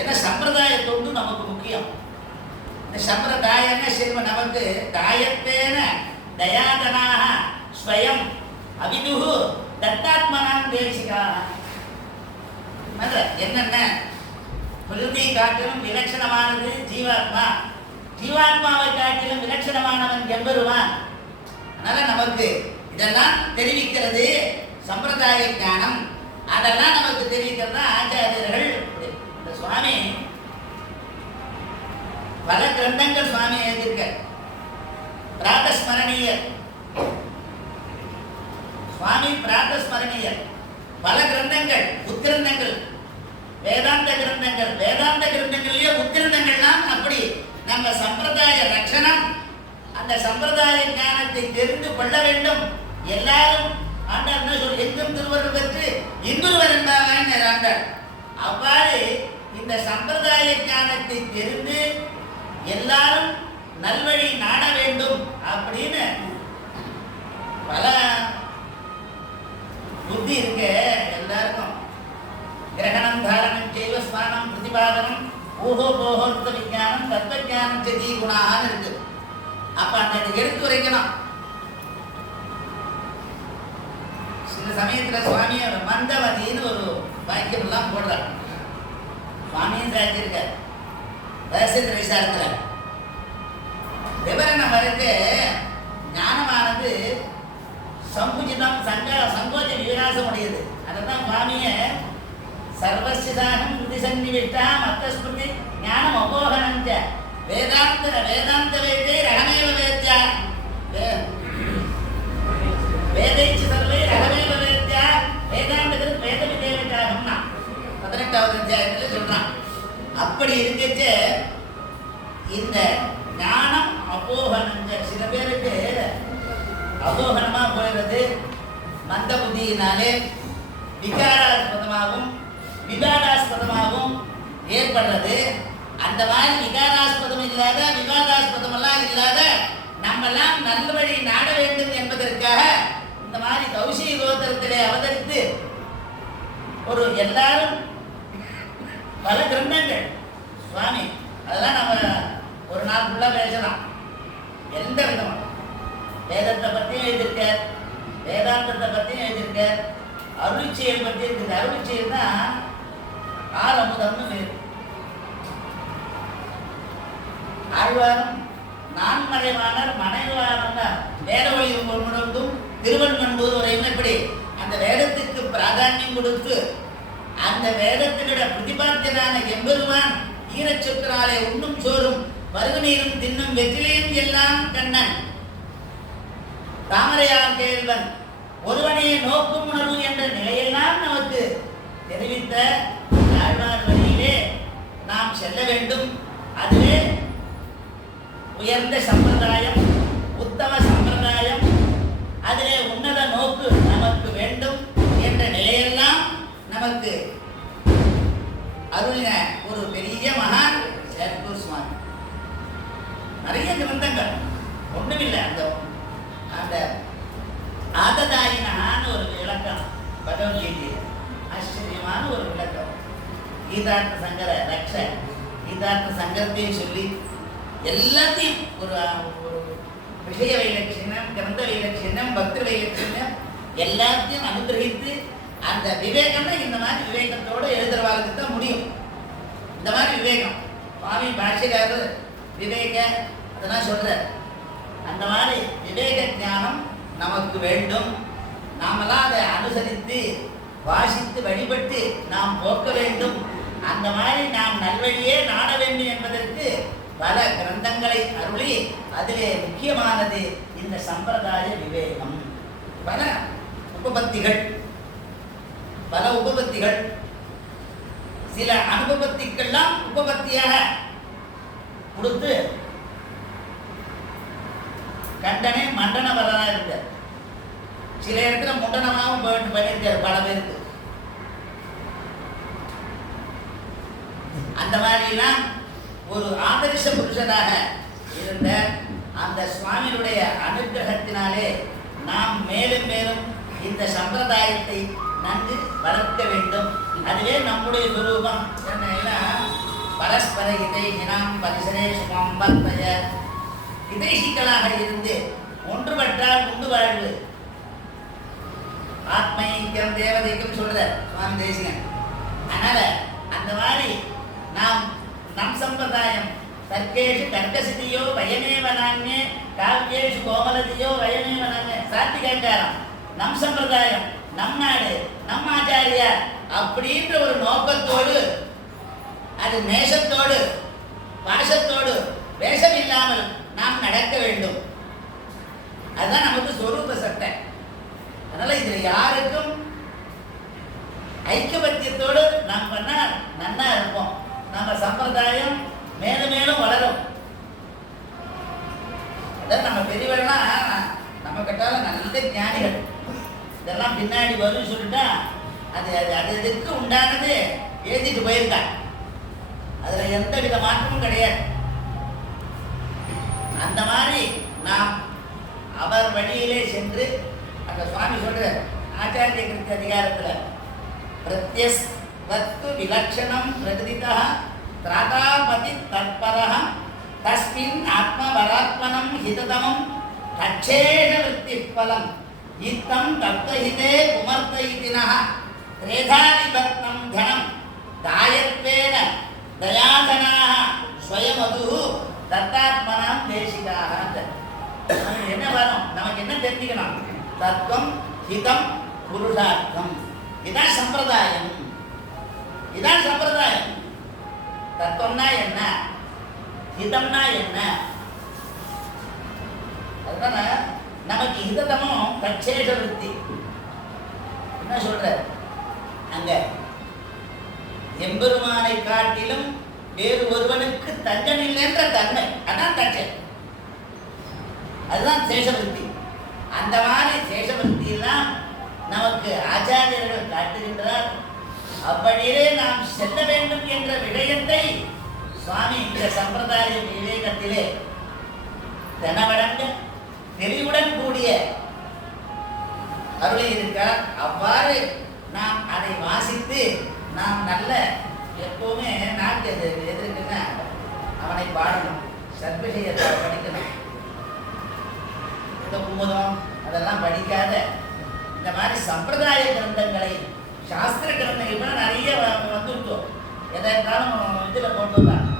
ஏன்னா சம்பிரதாயத்தோடு நமக்கு முக்கியம். இந்த சம்பிரதாயன சிறுவ நமக்கு தாயத்தேன தயாதனாக ஸ்வயம் அவிதுகு தத்தாத்மனாம் தேசிகா. என்னென்ன பிரகிருதி காட்டிலும் விலட்சணமானது ஜீவாத்மா, ஜீவாத்மாவை காட்டிலும் விலட்சணமானவன் எம்பெருமான். அதனால நமக்கு இதெல்லாம் தெரிவிக்கிறது சம்பிரதாய ஞானம். அதெல்லாம் நமக்கு தெரிவிக்கிறது ஆச்சாரியர்கள். இந்த சுவாமி பல கிரந்தங்கள் சுவாமி எழுதியிருக்க. பிராதஸ்மரணீயர் சுவாமி பிராதஸ்மரணீயர் பல கிரந்தங்கள், உத்கிரந்தங்கள், வேதாந்த கிரந்தங்கள். வேதாந்த கிரந்தங்கள்லயே உத்கிரந்தங்கள்லாம் அப்படி நம்ம சம்பிரதாய ரட்சணம், அந்த சம்பிரதாய ஞானத்தை தெரிந்து கொள்ள வேண்டும். எல்லாரும் ஆண்டார் என்ன சொல்லி எங்கும் திருவருள் பெற்று இன்புருவர் என்பாங்க ஆண்டார். அவ்வாறு இந்த சம்பிரதாய ஞானத்தை தெரிந்து எல்லாரும் நல்வழி நாட வேண்டும் அப்படின்னு பல புத்தி இருக்கு எல்லாருக்கும். கிரகணம் தாரணம் செய்வ ஸ்மரணம் பிரதிபாதனம் ஊகோ போகோர்த்த விஞ்ஞானம் தத்துவஞானம் செதி குணான்னு இருக்கு. அப்ப அந்த எடுத்துரைக்கணும். சில சமயத்துல சுவாமி மந்தவதின்னு ஒரு வாக்கியம் எல்லாம் போடுறார். சுவாமியும் சாதிச்சிருக்கார் ரகசியத்திர விசாரத்துல. விவரணம் வரைக்கு ஞானமானது சங்குஜிதம் சங்கோஜ விவிராசம் உடையது. அதுதான் சுவாமிய சர்வசிதானம் புத்தி சன்னிவிஷ்டா மத்தஸ்மிருதி ஞானம் அபோகனஞ்ச வேதாந்த வேதாந்த வேதே ரகமேவ வேத்யா வேதைச்சு சர்வே ரகமேவ வேத்யா வேதாந்தகிறது வேத விதேவதாகம்னா 18வது அத்தியாயத்தில் சொல்றான். அப்படி இருக்கச்சு இந்த ஞானம் அபோகனஞ்ச சில பேருக்கு அபோகனமா போயிடுறது மந்த புத்தியினாலே விகாராஸ்பதமாகவும் விவாதாஸ்பதமாகவும் ஏற்படுறது. அந்த மாதிரி விகாராஸ்பதம் இல்லாத விவாதாஸ்பதம் எல்லாம் இல்லாத நம்மெல்லாம் நல்ல வழி நாட வேண்டும் என்பதற்காக இந்த மாதிரி கௌஷி கோத்திரத்திலே அவதரித்து ஒரு எல்லாரும் பல கிரந்தங்கள் சுவாமி அதெல்லாம் நம்ம ஒரு நாள் ஃபுல்லாக பேசலாம். எந்த விதமாக வேதத்தை பற்றியும் எழுதியிருக்கார், வேதாந்தத்தை பற்றியும் எழுதியிருக்கார், அருளிச்செயல் பற்றி இருக்குது. அருளிச்செயல்னா ஆரமுதம்னு வேறு. ஆழ்வாரும் நான்மறைவானர் மனைவாரம்னா வேத ஒளி முழுவதும் திருவன்மன்பது வரையும் இப்படி அந்த வேதத்துக்கு பிராதானியம் கொடுத்து அந்த வேதத்தினுடைய பிரதிபாத்தியனான எம்பெருமான் ஈரச்சொற்களாலே உண்ணும் சோறும் பருகுநீரும் தின்னும் வெற்றிலையும் எல்லாம் கண்ணன் தாமரையாம் கேள்வன் ஒருவனையே நோக்கும் உணர்வு என்ற நிலையெல்லாம் நமக்கு தெரிவித்த ஆழ்வார் வழியிலே நாம் செல்ல வேண்டும். அதுவே உயர்ந்த சம்பிரதாயம், உத்தம சம்பிரதாயம். அதிலே உன்னத நோக்கு நமக்கு வேண்டும் என்ற நிலையெல்லாம் நமக்கு அருளின ஒரு பெரிய மகான் சேத்தூர் சுவாமி. நிறைய கிரந்தங்கள் ஒன்றுமில்லை. அந்த ஆததாயினான்னு ஒரு விளக்கம் பகவத்கீதை ஆச்சரியமான ஒரு விளக்கம். கீதார்த்த சங்கர ரக்ஷ கீதார்த்த சங்கரத்தையும் சொல்லி எல்லாத்தையும் ஒரு விஷய வைலட்சணம், கிரந்த வைலட்சணம், பக்தி வைலட்சணம் எல்லாத்தையும் அனுகிரகித்து அந்த விவேகம்னா இந்த மாதிரி விவேகத்தோடு எழுதுறவாளுக்கு தான் முடியும். இந்த மாதிரி விவேகம் சுவாமி பாஷிகாரர் விவேக அதெல்லாம் சொல்றார். அந்த மாதிரி விவேக ஞானம் நமக்கு வேண்டும். நாமெல்லாம் அதை அனுசரித்து வாசித்து வழிபட்டு நாம் போக்க வேண்டும். அந்த மாதிரி நாம் நல்வழியே நாட வேண்டும் என்பதற்கு பல கிரந்தங்களை அருளி அதிலே முக்கியமானது இந்த சம்பிரதாய விவேகம். பல உபபத்திகள் சில அனுபவத்திக்கெல்லாம் உபபத்தியாக கொடுத்து கண்டனே மண்டனவரா இருந்தார். சில இடத்துல முண்டனமாகவும் போயிட்டு பண்ணியிருக்காரு பல பேருக்கு. அந்த மாதிரிலாம் ஒரு ஆதர்ஷ புருஷனாக இருந்த அந்த சுவாமியுடைய அனுகிரகத்தினாலே நாம் மேலும் மேலும் இந்த சம்பிரதாயத்தை நன்கு வளர்க்க வேண்டும். அதுவே நம்முடைய சுரூபம். பரஸ்பர இதையினம் பரிசரேஷு மம்பர்த்தய இதைசிக்கலாக இருந்து ஒன்றுபட்டால் உண்டு வாழ்வு. ஆத்மைக்கம் தேவதைக்கும் சொல்ற சுவாமி தேசிகன். அதனால அந்த மாதிரி நாம் நம் சம்பிரதாயம் தர்க்கேஷு தர்க்கசிதியோ வயமேவ நான்யே காவ்யேஷு கோமலதியோ வயமேவ நான்யே சாத்திகங்காரம். நம் சம்பிரதாயம், நம் நாடு, நம் ஆச்சாரியா அப்படின்ற ஒரு நோக்கத்தோடு, அது நேசத்தோடு பாசத்தோடு வேஷம் இல்லாமல் நாம் நடக்க வேண்டும். அதுதான் நமக்கு சொரூப சட்டை. அதனால இதுல யாருக்கும் ஐக்கியபத்தியத்தோடு நாம் பண்ணா நன்னா இருப்போம். நம்ம சம்பிரதாயம் மேலும் மேலும் வளரும். அதான் நம்ம பெரியவர்கள்லாம் நம்ம கட்டால நல்ல ஞானிகள். இதெல்லாம் பின்னாடி வரும்னு சொல்லிட்டா அது அது அது இதுக்கு உண்டானது எழுதிட்டு போயிருக்கா. அதுல எந்த வித மாற்றமும் கிடையாது. அந்த மாதிரி நாம் அவர் வழியிலே சென்று, அந்த சுவாமி சொல்ற ஆச்சாரிய கிருத்தி அதிகாரத்துல பிரத்யஸ்வத்து விலட்சணம் பிரகதிதா திராதாபதி தற்பரஹ தஸ்மின் ஆத்மவராத்மனம் ஹிததமம் தட்சேஷ விருத்தி பலம் இத்தம் தத்வஹிதே குமர்த்தயிதினஹ திரேதாதிபக்தம் தனம் தாயத்வேன தயாதனாக ஸ்வயமது தத்தாத்மனாம் தேசிகாக. என்ன வரும்? நமக்கு என்ன தெரிஞ்சுக்கணும்? தத்துவம், ஹிதம், புருஷார்த்தம். இதான் சம்பிரதாயம். இதான் சம்பிரதாயம். தத்துவம்னா என்ன, ஹிதம்னா என்ன? அதுதான நமக்கு ஹிததமும் தட்சேஷ விருத்தி. என்ன சொல்ற அங்க? எம்பெருமானை காட்டிலும் வேறு ஒருவனுக்கு தஞ்சம் இல்லை என்ற தன்மை, அதான் தட்சம். அதுதான் சேஷவருத்தி. அந்த மாதிரி சேஷவருத்தி எல்லாம் நமக்கு ஆச்சாரியர்கள் காட்டுகின்றார். அப்படியே நாம் செல்ல வேண்டும் என்ற விடயத்தை சுவாமி இந்த சம்பிரதாய விவேகத்திலே தெனவடங்க தெளிவுடன் கூடிய அருளை இருக்கார். அவ்வாறு நாம் அதை வாசித்து நாம் நல்ல எப்பவுமே நாட்டு எதிர்க்குன்னா அவனை பாடணும், சத்விஷயத்தை படிக்கணும். இந்த குமுதம் அதெல்லாம் படிக்காத இந்த மாதிரி சம்பிரதாய கிரந்தங்களை, சாஸ்திர கிரந்தங்கள் நிறைய வந்துருத்தோம். எதை இருந்தாலும் இதில் கொண்டு வந்தாங்க,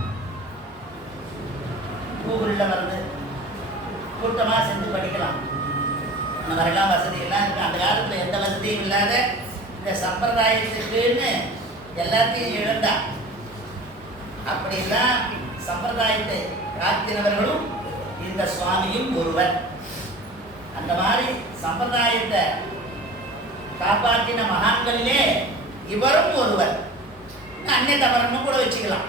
கூகுளில் வந்து கூட்டமாக செஞ்சு படிக்கலாம். இந்த மாதிரிலாம் வசதியெல்லாம் இருக்குது. அந்த காலத்தில் எந்த வசதியும் இல்லாத இந்த சம்பிரதாயத்துக்குன்னு எல்லாத்தையும் இழந்தான். அப்படிலாம் சம்பிரதாயத்தை காத்தினவர்களும் இந்த சுவாமியும் ஒருவர். அந்த மாதிரி சம்பிரதாயத்தை காப்பாற்றின மகான்களிலே இவரும் ஒருவர். அந்நிய தமரன்னு கூட வச்சுக்கலாம்,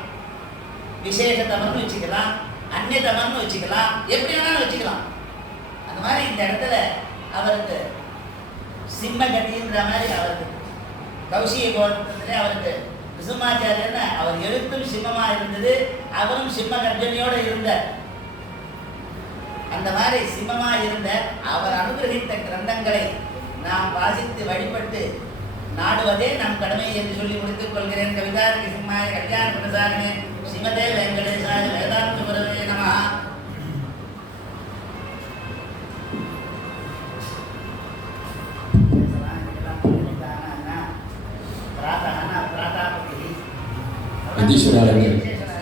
விசேஷ தமர்னு வச்சுக்கலாம், அந்நிய தமர்னு வச்சுக்கலாம், எப்படி வேணாலும் வச்சுக்கலாம். அந்த மாதிரி இந்த இடத்துல அவருக்கு சிம்மகதின்ற மாதிரி அவருக்கு கௌசிய கோத்திரத்திலே அவருக்கு நிசுமாச்சாரியன்னு அவர் எழுத்தும் சிம்மமாக இருந்தது, அவரும் சிம்ம கர்ஜனையோடு இருந்தார். அந்த மாதிரி சிம்மமாக இருந்த அவர் அனுகிரகித்த கிரந்தங்களை நாம் வாசித்து வழிபட்டு நாடுவதே நம் கடமை என்று சொல்லி முடித்துக் கொள்கிறேன். கவிதாரதி சிம்மாய கல்யாண பிரசாரணே ஸ்ரீமதே வெங்கடேசாய வேதாந்த குரவே நமஹ. அத்தீஸ்வராளர்கள்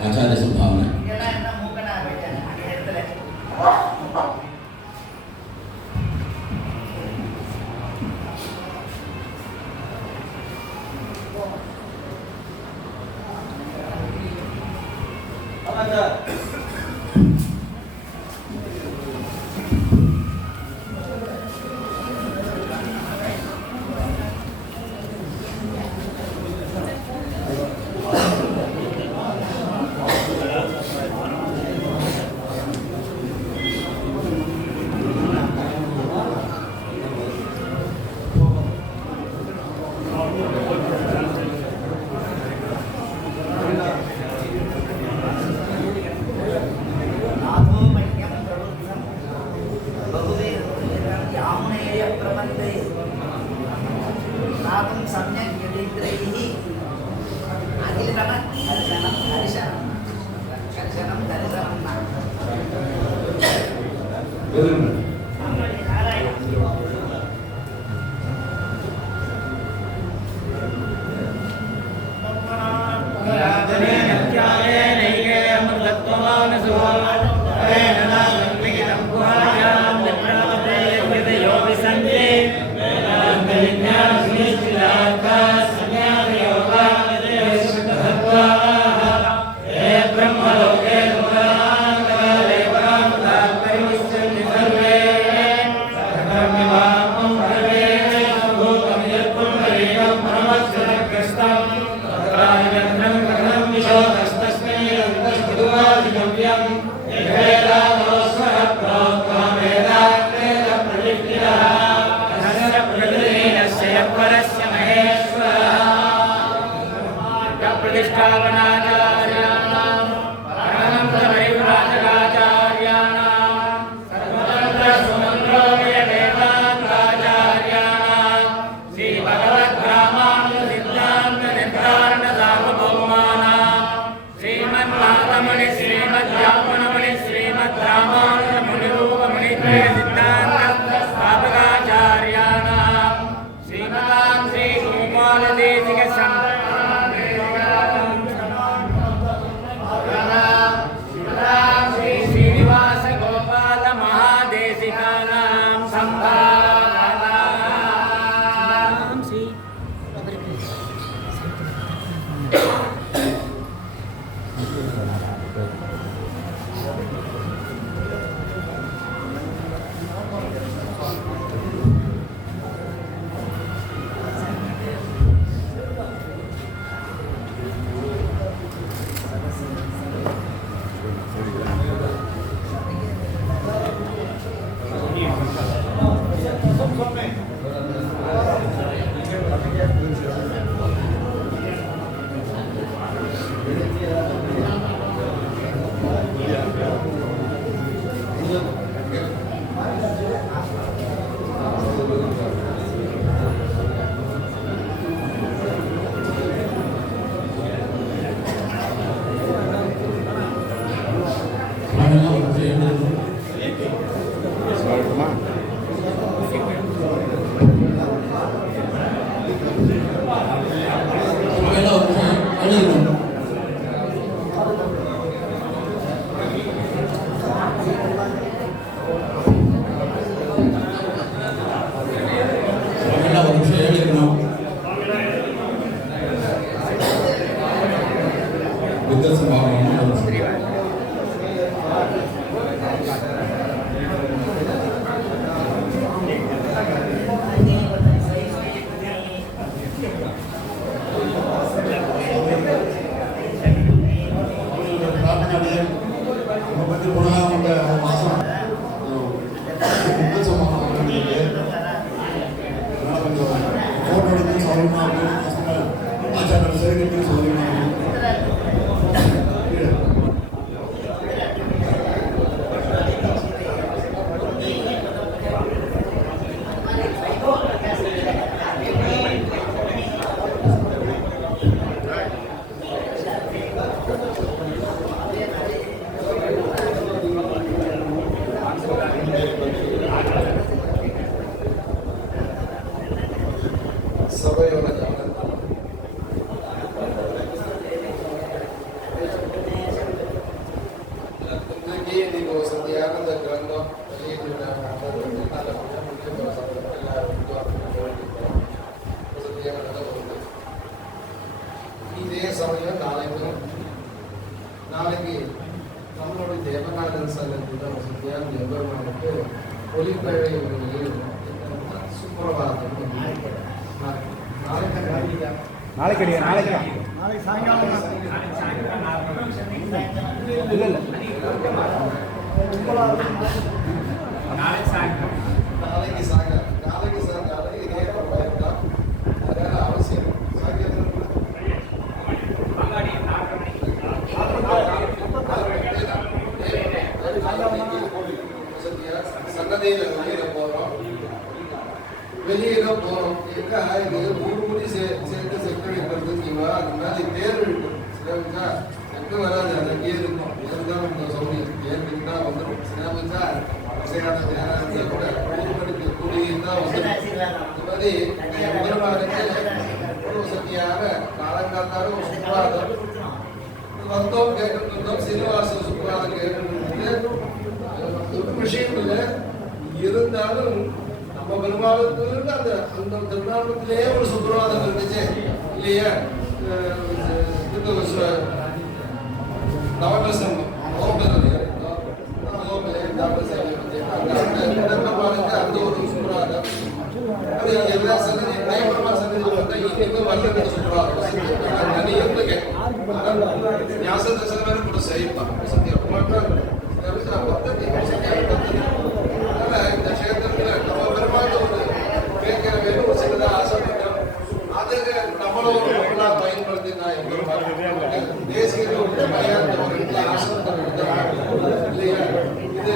ஆச்சாரிய சம்பாவனை सम्यक यदि अखिल எங்கே வராது, அது அங்கேயே இருக்கும். இதுதான் இந்த சௌரியம். ஏற்கனவே வந்துடும். சினாபச்சா விசையான நேரம் இருந்தால் கூட ஊர்வனுக்கு கூடியிருந்தா வந்துடும். இந்த மாதிரி எம்பெருமானுக்கு ஒரு சக்தியாக காலங்காத்தால ஒரு சுப்ராதம் வந்தோம் கேட்டுருந்தோம். சீனிவாச சுப்ராதம் கேட்டு ஒரு விஷயம் இல்லை. இருந்தாலும் நம்ம பெருமாளுக்கு அந்த அந்த திருநாமத்திலேயே ஒரு சுப்ரவாதம் இருந்துச்சு இல்லையா? நவகசம் அந்த ஒரு சுப்ரவாதம் அது எல்லா சன்னதியும் பயங்கரமா சன்னதியில் வந்தா இங்க வல்ல சுப்ரவாதம் ஞாச தசனம் கூட செய்யலாம். இந்த கஷேத்திரத்துல நம்ம பெருமாள் ஒரு கேட்கிற வேணும் ஒரு சிலதா ஆசைப்பட்டோம். அதுக்கு நம்மளும் ஒரு பொருளா பயன்படுத்தி நான் எங்க தேசிய மலையாளத்தை ஒரு இடத்துல ஆசிரமம் இல்லையா? இது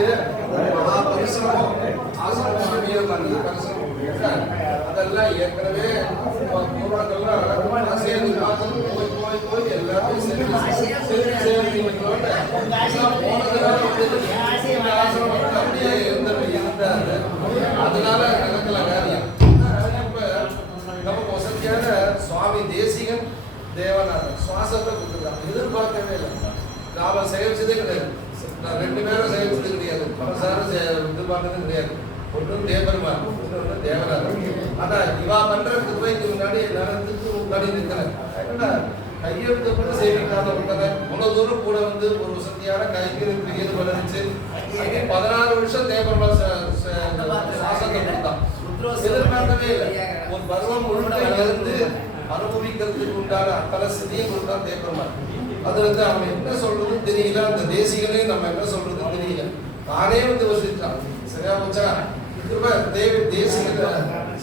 மகா பரிசிரமம். ஆசிரமம் பரிசிரமம் அதெல்லாம் ஏற்கனவே பூர்வங்கள்லாம் சேர்ந்து போய் எல்லாமே அப்படியே இருந்தாரு. அதனால நடக்கல காரியம். இப்ப நமக்கு வசதியான சுவாமி தேசிகன் தேவநாதன் சுவாசத்தை கொடுத்துருக்காங்க. எதிர்பார்க்கவே இல்லை. நாம சேவிச்சதே கிடையாது. நான் 2 பேரும் சேவிச்சது கிடையாது. பலசாரம் எதிர்பார்த்தது கிடையாது. ஒன்றும் தேவபெருமான், இன்னொன்று தேவநாதன். ஆனா இவா பண்றதுக்கு போய்க்கு முன்னாடி நடந்துக்கு முன்னாடி நிற்கிறேன். கையெழுத்து கூட சேவிக்காத ஒருத்தனை இவ்வளவு தூரம் கூட வந்து ஒரு வசதியான கைக்கு ஈடுபடுச்சு. 16 வருஷம் தேவபெருமான் சுவாசத்தை கொடுத்தான். எதிர்பார்க்கவே இல்லை. ஒரு பருவம் முழுக்க இருந்து அனுபவிக்கிறதுக்கு உண்டான அத்தனை சிதியும் கொடுத்தான் தேவபெருமான். அது வந்து அவன் என்ன சொல்றதுன்னு தெரியல. அந்த தேசிகளே நம்ம என்ன சொல்றதுன்னு தெரியல. தானே வந்து வசித்தான். சரியா போச்சா? தேசிகளை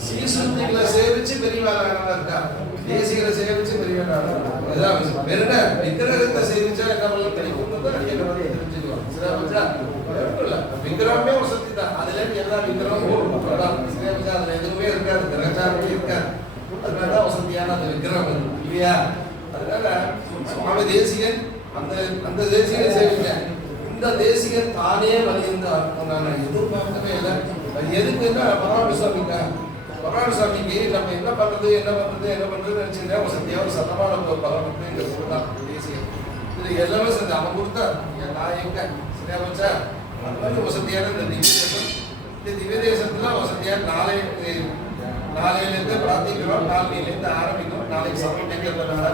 சீசுத்திகளை சேவிச்சு பெரியவாளா இருக்கா? தேசிகளை சேவிச்சு பெரியவாளா வெறுட விக்கிரகத்தை சேவிச்சா என்ன கிடைக்கும் தெரிஞ்சுக்கலாம். சரியா போச்சா? விக்கிரமே ஒரு சக்தி தான். அதுல எல்லா விக்கிரமும் சரியா போச்சா? அதுல எதுவுமே இருக்காது, கிரகச்சாரமே இருக்காது. அதனாலதான் வசதியான அந்த விக்கிரம் இல்லையா? அதனால சுவாமி தேசிகன் அந்த தேசிகனை சேவிச்சேன். இந்த தேசிகன் தானே வலியிருந்தார். நான் எதிர்பார்க்கவே இல்லை. எதுக்குன்னா பரமானுசாமிக்கா பரமானுசாமிக்கு நம்ம என்ன பண்றது நினைச்சுன்னா சத்தியா ஒரு சத்தமான பரமத்து இங்க கொடுத்தான் தேசிகன். இது எல்லாமே சரி அவன் கொடுத்தா நான் எங்க சரியா போச்சா? அந்த மாதிரி வசதியான இந்த திவ்யதேசம். இந்த திவ்யதேசத்துல வசதியா நாளையிலேருந்து பிரார்த்திக்கிறோம். நாளையிலேருந்து ஆரம்பிக்கிறோம். நாளைக்கு சமர்ப்பிக்கிறதுனால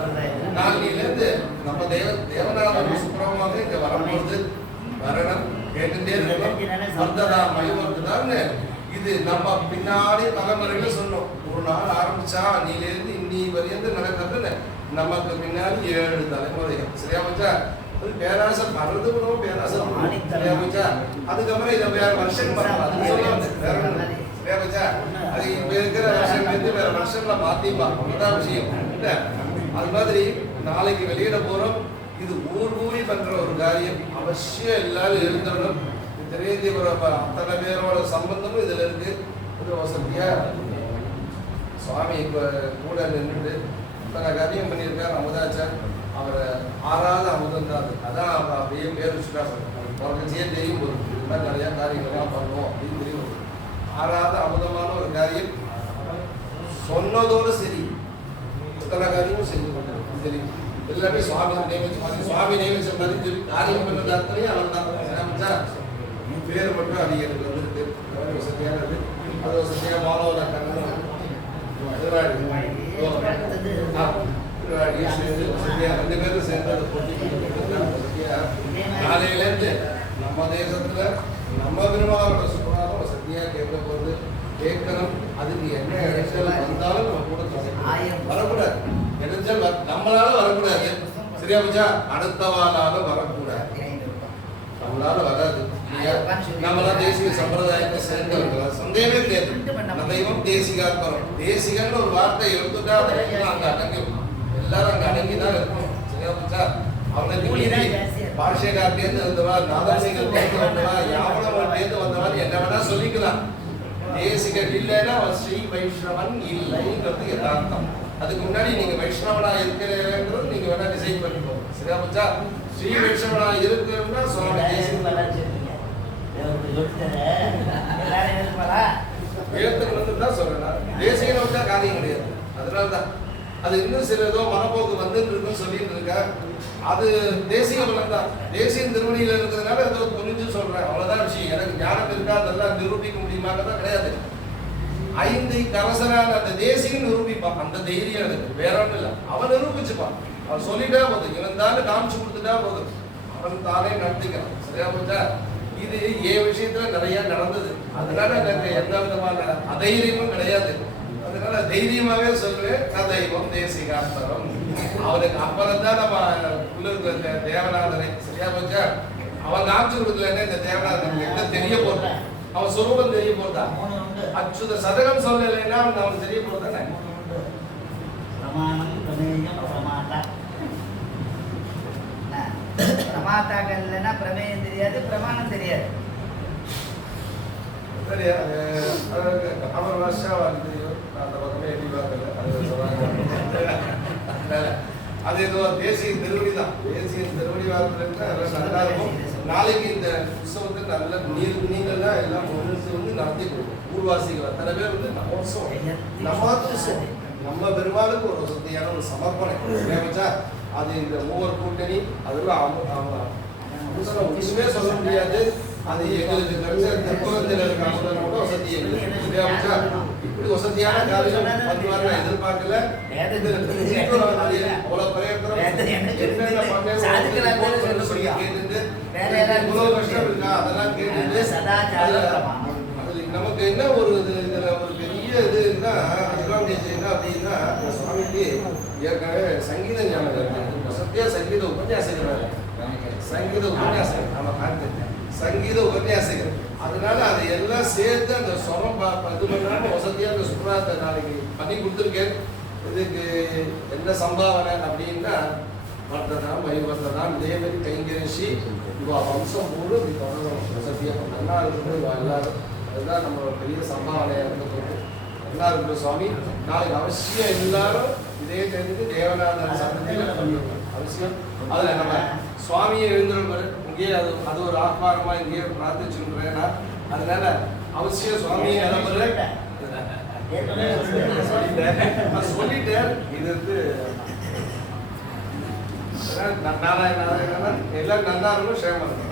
நாளையிலேருந்து நம்ம தேவநாதன் சுப்பிரமமாக இங்க வரும்பொழுது வரணும் கேட்டுட்டே இருக்கணும். வந்ததா மயவர்க்குதான்னு இது நம்ம பின்னாடி தலைமுறையில சொன்னோம். ஒரு நாள் ஆரம்பிச்சா அன்னிலேருந்து இன்னி வரையும் நடக்கிறது நமக்கு பின்னாடி 7 தலைமுறைகள். சரியா போச்சா? பேராசம் வர்றது கூட பேராசம். சரியா போச்சா? அதுக்கப்புறம் இதை வேற வருஷம் பண்ணலாம். வேற சரியா போச்சா? அது இப்ப இருக்கிற வருஷம் வேற வருஷம்ல மாத்திப்பா. அதான் விஷயம் இல்ல. அது மாதிரி நாளைக்கு வெளியிட போறோம். இது ஊரி பண்ற ஒரு காரியம். அவசியம் எல்லாரும் எழுந்தணும். தெரியந்திபுரம் அத்தனை பேரோட சம்பந்தமும் இதுல இருக்கு. வசதியா சுவாமி இப்ப கூட நின்றுட்டு இத்தனை காரியம் பண்ணியிருக்காரு. அமுதாச்சார் அவரை 6வது அமுதம் தான். அதான் அவ அப்படியே பேர் வச்சுட்டாங்க. பிறக்கச்சியே தெரியும் போது இதுதான் நிறைய காரியங்கள்லாம் பண்ணுவோம் அப்படின்னு தெரியும். 6வது அமுதமான ஒரு காரியம் சொன்னதோடு சரி இத்தனை காரியமும் செஞ்சு கொண்டு தெரியும். எல்லாமே சுவாமி நியமிச்ச மாதிரி காரியம் பண்ணது அத்தனையும் அவர் தான். பேர் மட்டும் அதிகம் வந்துருக்கு. வசதியானது. அது வசதியாக மாணவர கண்ணன் ரெண்டு பேரும் சேர்ந்து அதை போட்டி காலையிலேருந்து நம்ம தேசத்துல நம்ம பெருமாளோட சுப்ரவாதம் வசதியா கேட்க போறது கேட்கணும். அதுக்கு என்ன இடைச்சல் வந்தாலும் நம்ம கூட வரக்கூடாது. இடைச்சல் நம்மளால வரக்கூடாது. சரியா போச்சா? அடுத்தவாளால வரக்கூடாது. நம்மளால வராது. நம்மளாம் தேசிய சம்பிரதாயத்தை சேர்ந்தவர்களா? சந்தேகமே கிடையாது. தெய்வம் தேசிகாத்மரம். தேசிகன்னு ஒரு வார்த்தை எடுத்துட்டா அங்க அடங்கும். எல்லாரும் அங்க அடங்கிதான் இருக்கணும். சரியா போச்சா? அவனுக்கு மீறி பாஷைகார்ட்டேந்து வந்தவா, நாதாசிகர்ட்டேந்து வந்தவா, யாவனவர்ட்டேந்து வந்தவான்னு என்ன வேணா சொல்லிக்கலாம். தேசிகர் இல்லைன்னா அவன் ஸ்ரீ வைஷ்ணவன் இல்லைங்கிறது யதார்த்தம். அதுக்கு முன்னாடி நீங்க வைஷ்ணவனா இருக்கிறது நீங்க வேணா டிசைட் பண்ணிக்கோங்க. சரியா போச்சா? ஸ்ரீ வைஷ்ணவனா இருக்கிறோம்னா சுவாமி தேசிகன் வேதத்துக்கு வந்து தான் சொல்றேன். தேசிகனை விட்டா காரியம் கிடையாது. அதனால தான் அது இன்னும் சில ஏதோ மனப்போக்கு வந்துட்டு இருக்குன்னு சொல்லிட்டு இருக்க. அது தேசிய பலம் தான். தேசிய திருவடியில இருக்கிறதுனால ஏதோ புரிஞ்சு சொல்றேன், அவ்வளவுதான் விஷயம். எனக்கு ஞானம் இருக்கா அதெல்லாம் நிரூபிக்க முடியுமாதான் கிடையாது. 5 கரசரான அந்த தேசியம் நிரூபிப்பான். அந்த தைரியம் இருக்கு, வேற ஒன்றும் இல்லை. அவன் நிரூபிச்சுப்பான். அவன் சொல்லிட்டா போதும், இவன் தானே காமிச்சு கொடுத்துட்டா போதும், அவன் தானே நடத்திக்கிறான். சரியா போச்சா? இது விஷயத்துல நிறைய நடந்தது. அதனால எனக்கு எந்த விதமான அதைரியமும் கிடையாது. அதனால தைரியமாவே சொல்லுவேன், கதைவம் தேசிகாஸ்தரம். அவனுக்கு அப்புறம் தான் நம்ம தேவநாதனை. சரியா போச்சா? அவன் காமிச்சு கொடுக்கலன்னா இந்த தேவநாதனுக்கு என்ன தெரிய போறது? அவன் சுரூபம் தெரிய போறதா? அச்சுத சதகம் சொல்லலைன்னா அவனுக்கு தெரிய போறதானே? பிரமாத்தாக்கள் இல்லைன்னா பிரமேயம் தெரியாது, பிரமாணம் தெரியாது. சரியா? அவர் வருஷம் தெரியும், அந்த பக்கமே எண்ணி பார்க்கல. அது சொல்றாங்க. அது ஏதோ தேசிய திருவடி தான். தேசிய திருவடி வாரத்துல நல்லா இருக்கும். நாளைக்கு இந்த உற்சவத்தை நல்ல நீங்கள்லாம் எல்லாம் வந்து நடத்தி கொடுக்கும். ஊர்வாசிகள் அத்தனை பேர் வந்து நம்ம உற்சவம் நம்ம பெருமாளுக்கு ஒரு சக்தியான ஒரு சமர்ப்பணம். அது இந்த மூவர் கூட்டணி அதெல்லாம் ஒன்றுமே சொல்ல முடியாது. அது எங்களுக்கு கிடைச்ச திருப்பத்தில் இருக்க கூட வசதி இப்படி வசதியான காரியம் பண்ணுவார் நான் எதிர்பார்க்கல. அவ்வளவு பிரயத்தனம் இவ்வளவு கஷ்டம் இருக்கா அதெல்லாம் கேட்டுட்டு நமக்கு என்ன ஒரு இதுல ஒரு பெரிய இதுன்னா அட்வான்டேஜ் என்ன அப்படின்னா, சுவாமிக்கு ஏற்கனவே சங்கீத ஞானம் இருக்கு. வசதியா சங்கீத உபன்யாசகர், சங்கீத உபன்யாசகர், நம்ம பார்த்து சங்கீத உபன்யாசகர். அதனால அதை எல்லாம் சேர்த்து அந்த சொரம் 10 மணி நேரம் வசதியாக அந்த சுப்ராத்தை நாளைக்கு பண்ணி கொடுத்துருக்கேன். இதுக்கு என்ன சம்பாவனை அப்படின்னா, மற்றதான் வைவர்தான் இதே மாதிரி கைங்கரிசி இவா வம்சம் முழு வசதியாக நல்லா இருக்குது எல்லாரும். அதுதான் நம்ம பெரிய சம்பாவனையாக இருந்தது. நல்லா இருக்குது சுவாமி. நாளைக்கு அவசியம் எல்லாரும் இதே தெரிஞ்சு தேவநாதன் சன்னதியில் அவசியம். அதில் நம்ம சுவாமியை எழுந்துருப்பாரு இங்கேயே. அது ஒரு ஆத்மாரமா இங்கேயே பிரார்த்திச்சுக்கிறேன். அதனால அவசியம் சுவாமியை எழுப்புறேன் சொல்லிட்டேன். இது வந்து நாராயணன் எல்லாம் நல்லா இருக்கும், சேமம் இருக்கும்.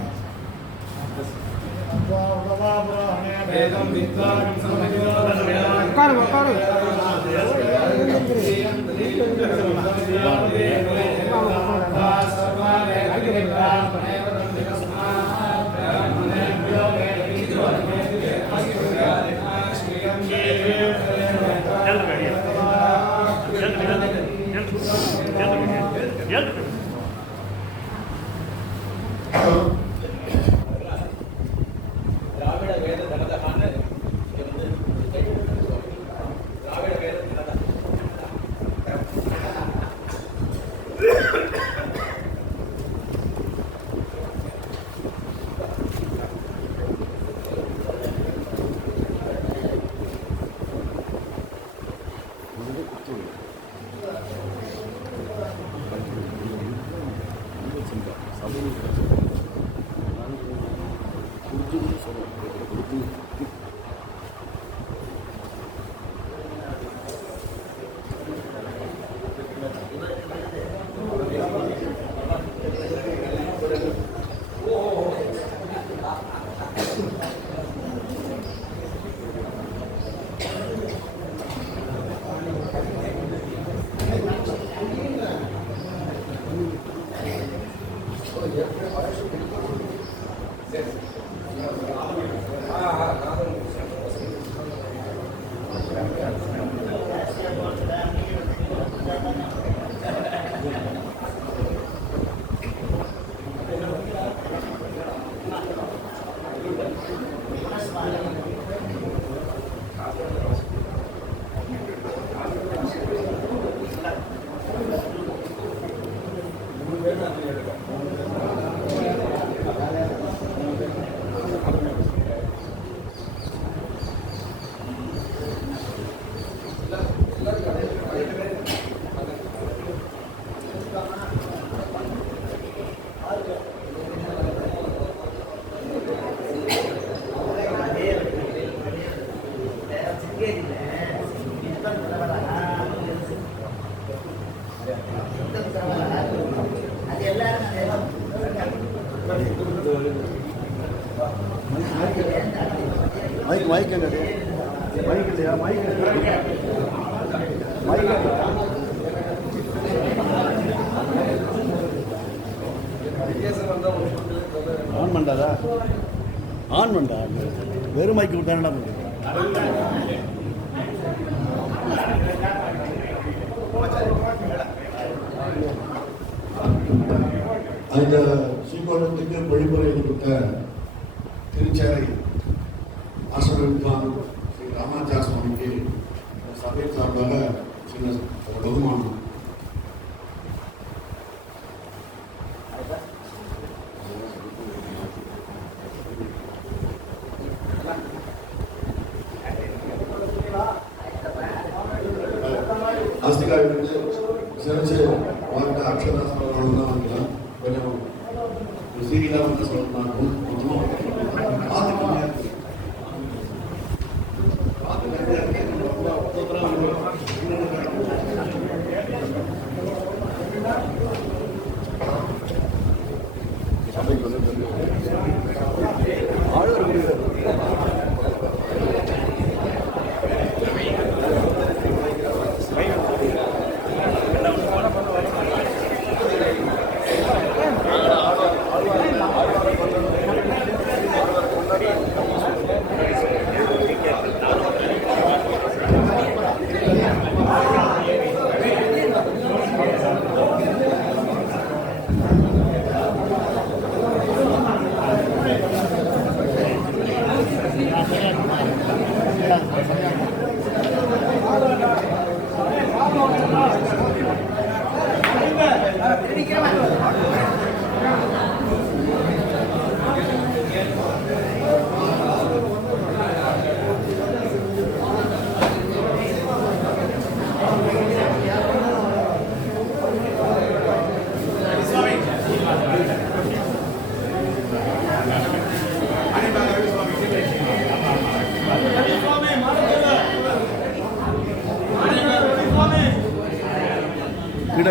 மைக் என்னது மைக் இல்லையா மைக் ஆன் பண்ணாதா ஆன் பண்ணா வெறும் மைக்கு விட்டானடா அந்த ஸ்ரீகோலத்துக்கு வழிமுறை கொடுத்த திருச்சேரை ஆசிரியர் ஸ்ரீ ராமாச்சார சுவாமிக்கு சபை சார்பாக சின்ன பகுமானம். ஆஸ்திகாவிலிருந்து சிறச்சு வாழ்க்கை அக்ஷராஸ்திரம் தான் கொஞ்சம் சீரியலாக வந்து சொல்லணும்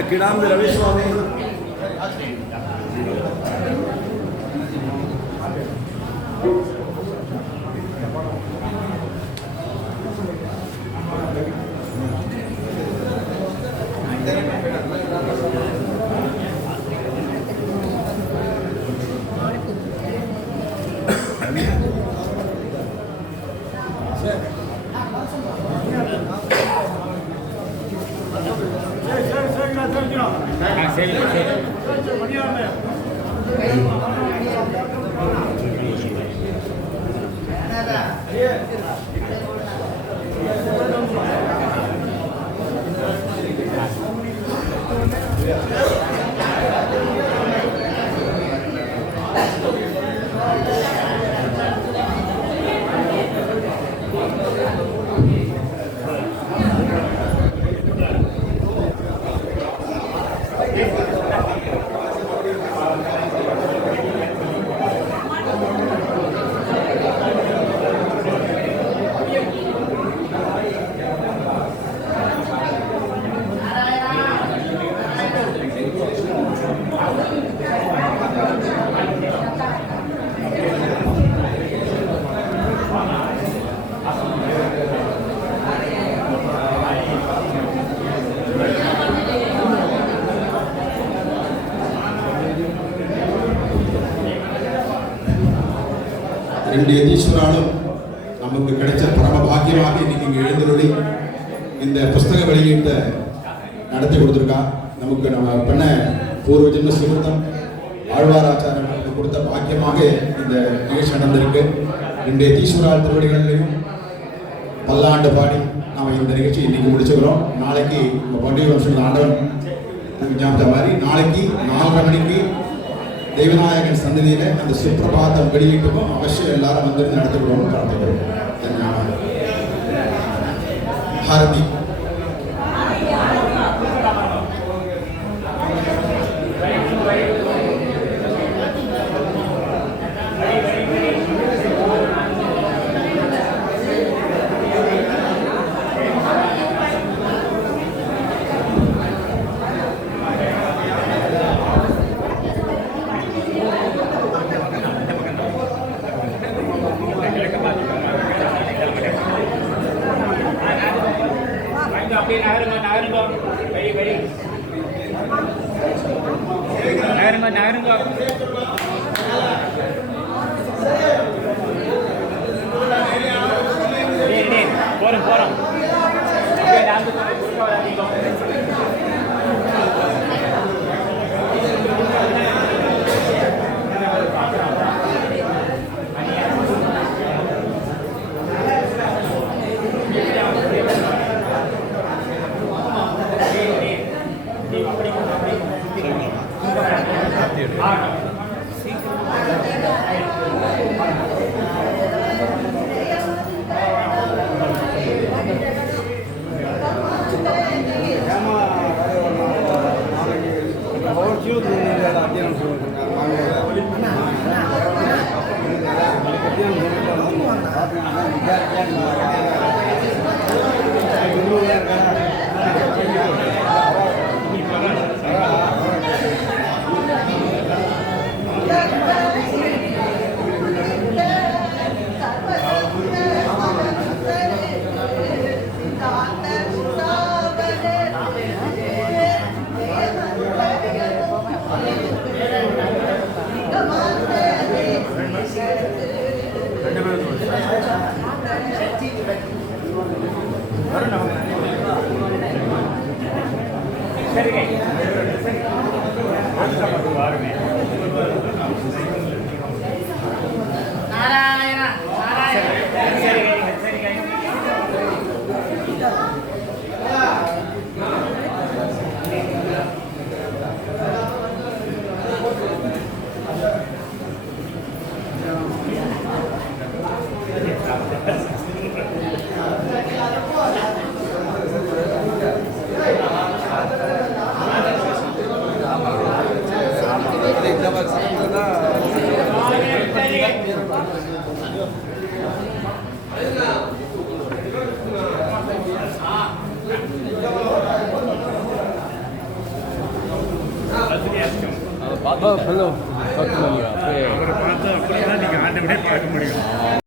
கிடாம்பி ரவிசுவாமி ரெண்டு யதீஸ்வராலும் நமக்கு கிடைச்ச பரம பாக்கியமாக இன்னைக்கு இங்கே எழுந்துள்ளி இந்த புஸ்தக வெளியீட்டை நடத்தி கொடுத்துருக்கா. நமக்கு நம்ம பண்ண பூர்வ ஜென்ம சுகிருத்தம் ஆழ்வாராச்சாரன் நமக்கு கொடுத்த பாக்கியமாக இந்த நிகழ்ச்சி நடந்திருக்கு. ரெண்டு யதீஸ்வரால் திருவடிகளிலையும் பல்லாண்டு பாடி நாம் இந்த நிகழ்ச்சி இன்னைக்கு முடிச்சுக்கிறோம். நாளைக்கு நம்ம பண்டிகை வருஷம் ஆண்டவன் ஞாபகம் மாதிரி நாளைக்கு 4:30 மணிக்கு தெய்வநாயகன் சன்னதியில அந்த சுப்பிரபாதம் வெளியீட்டுக்கும் அவசியம் எல்லாரும் வந்து நடத்திக்கிறோம்னு பிரார்த்திக்கிறோம். ஹாரதி. நகருங்க போறோம் நாராயண 별로 바꾸는 거야. அவரை பார்த்தா அப்படின்னா நீங்க ஆண்டவனே பார்க்க முடியும்.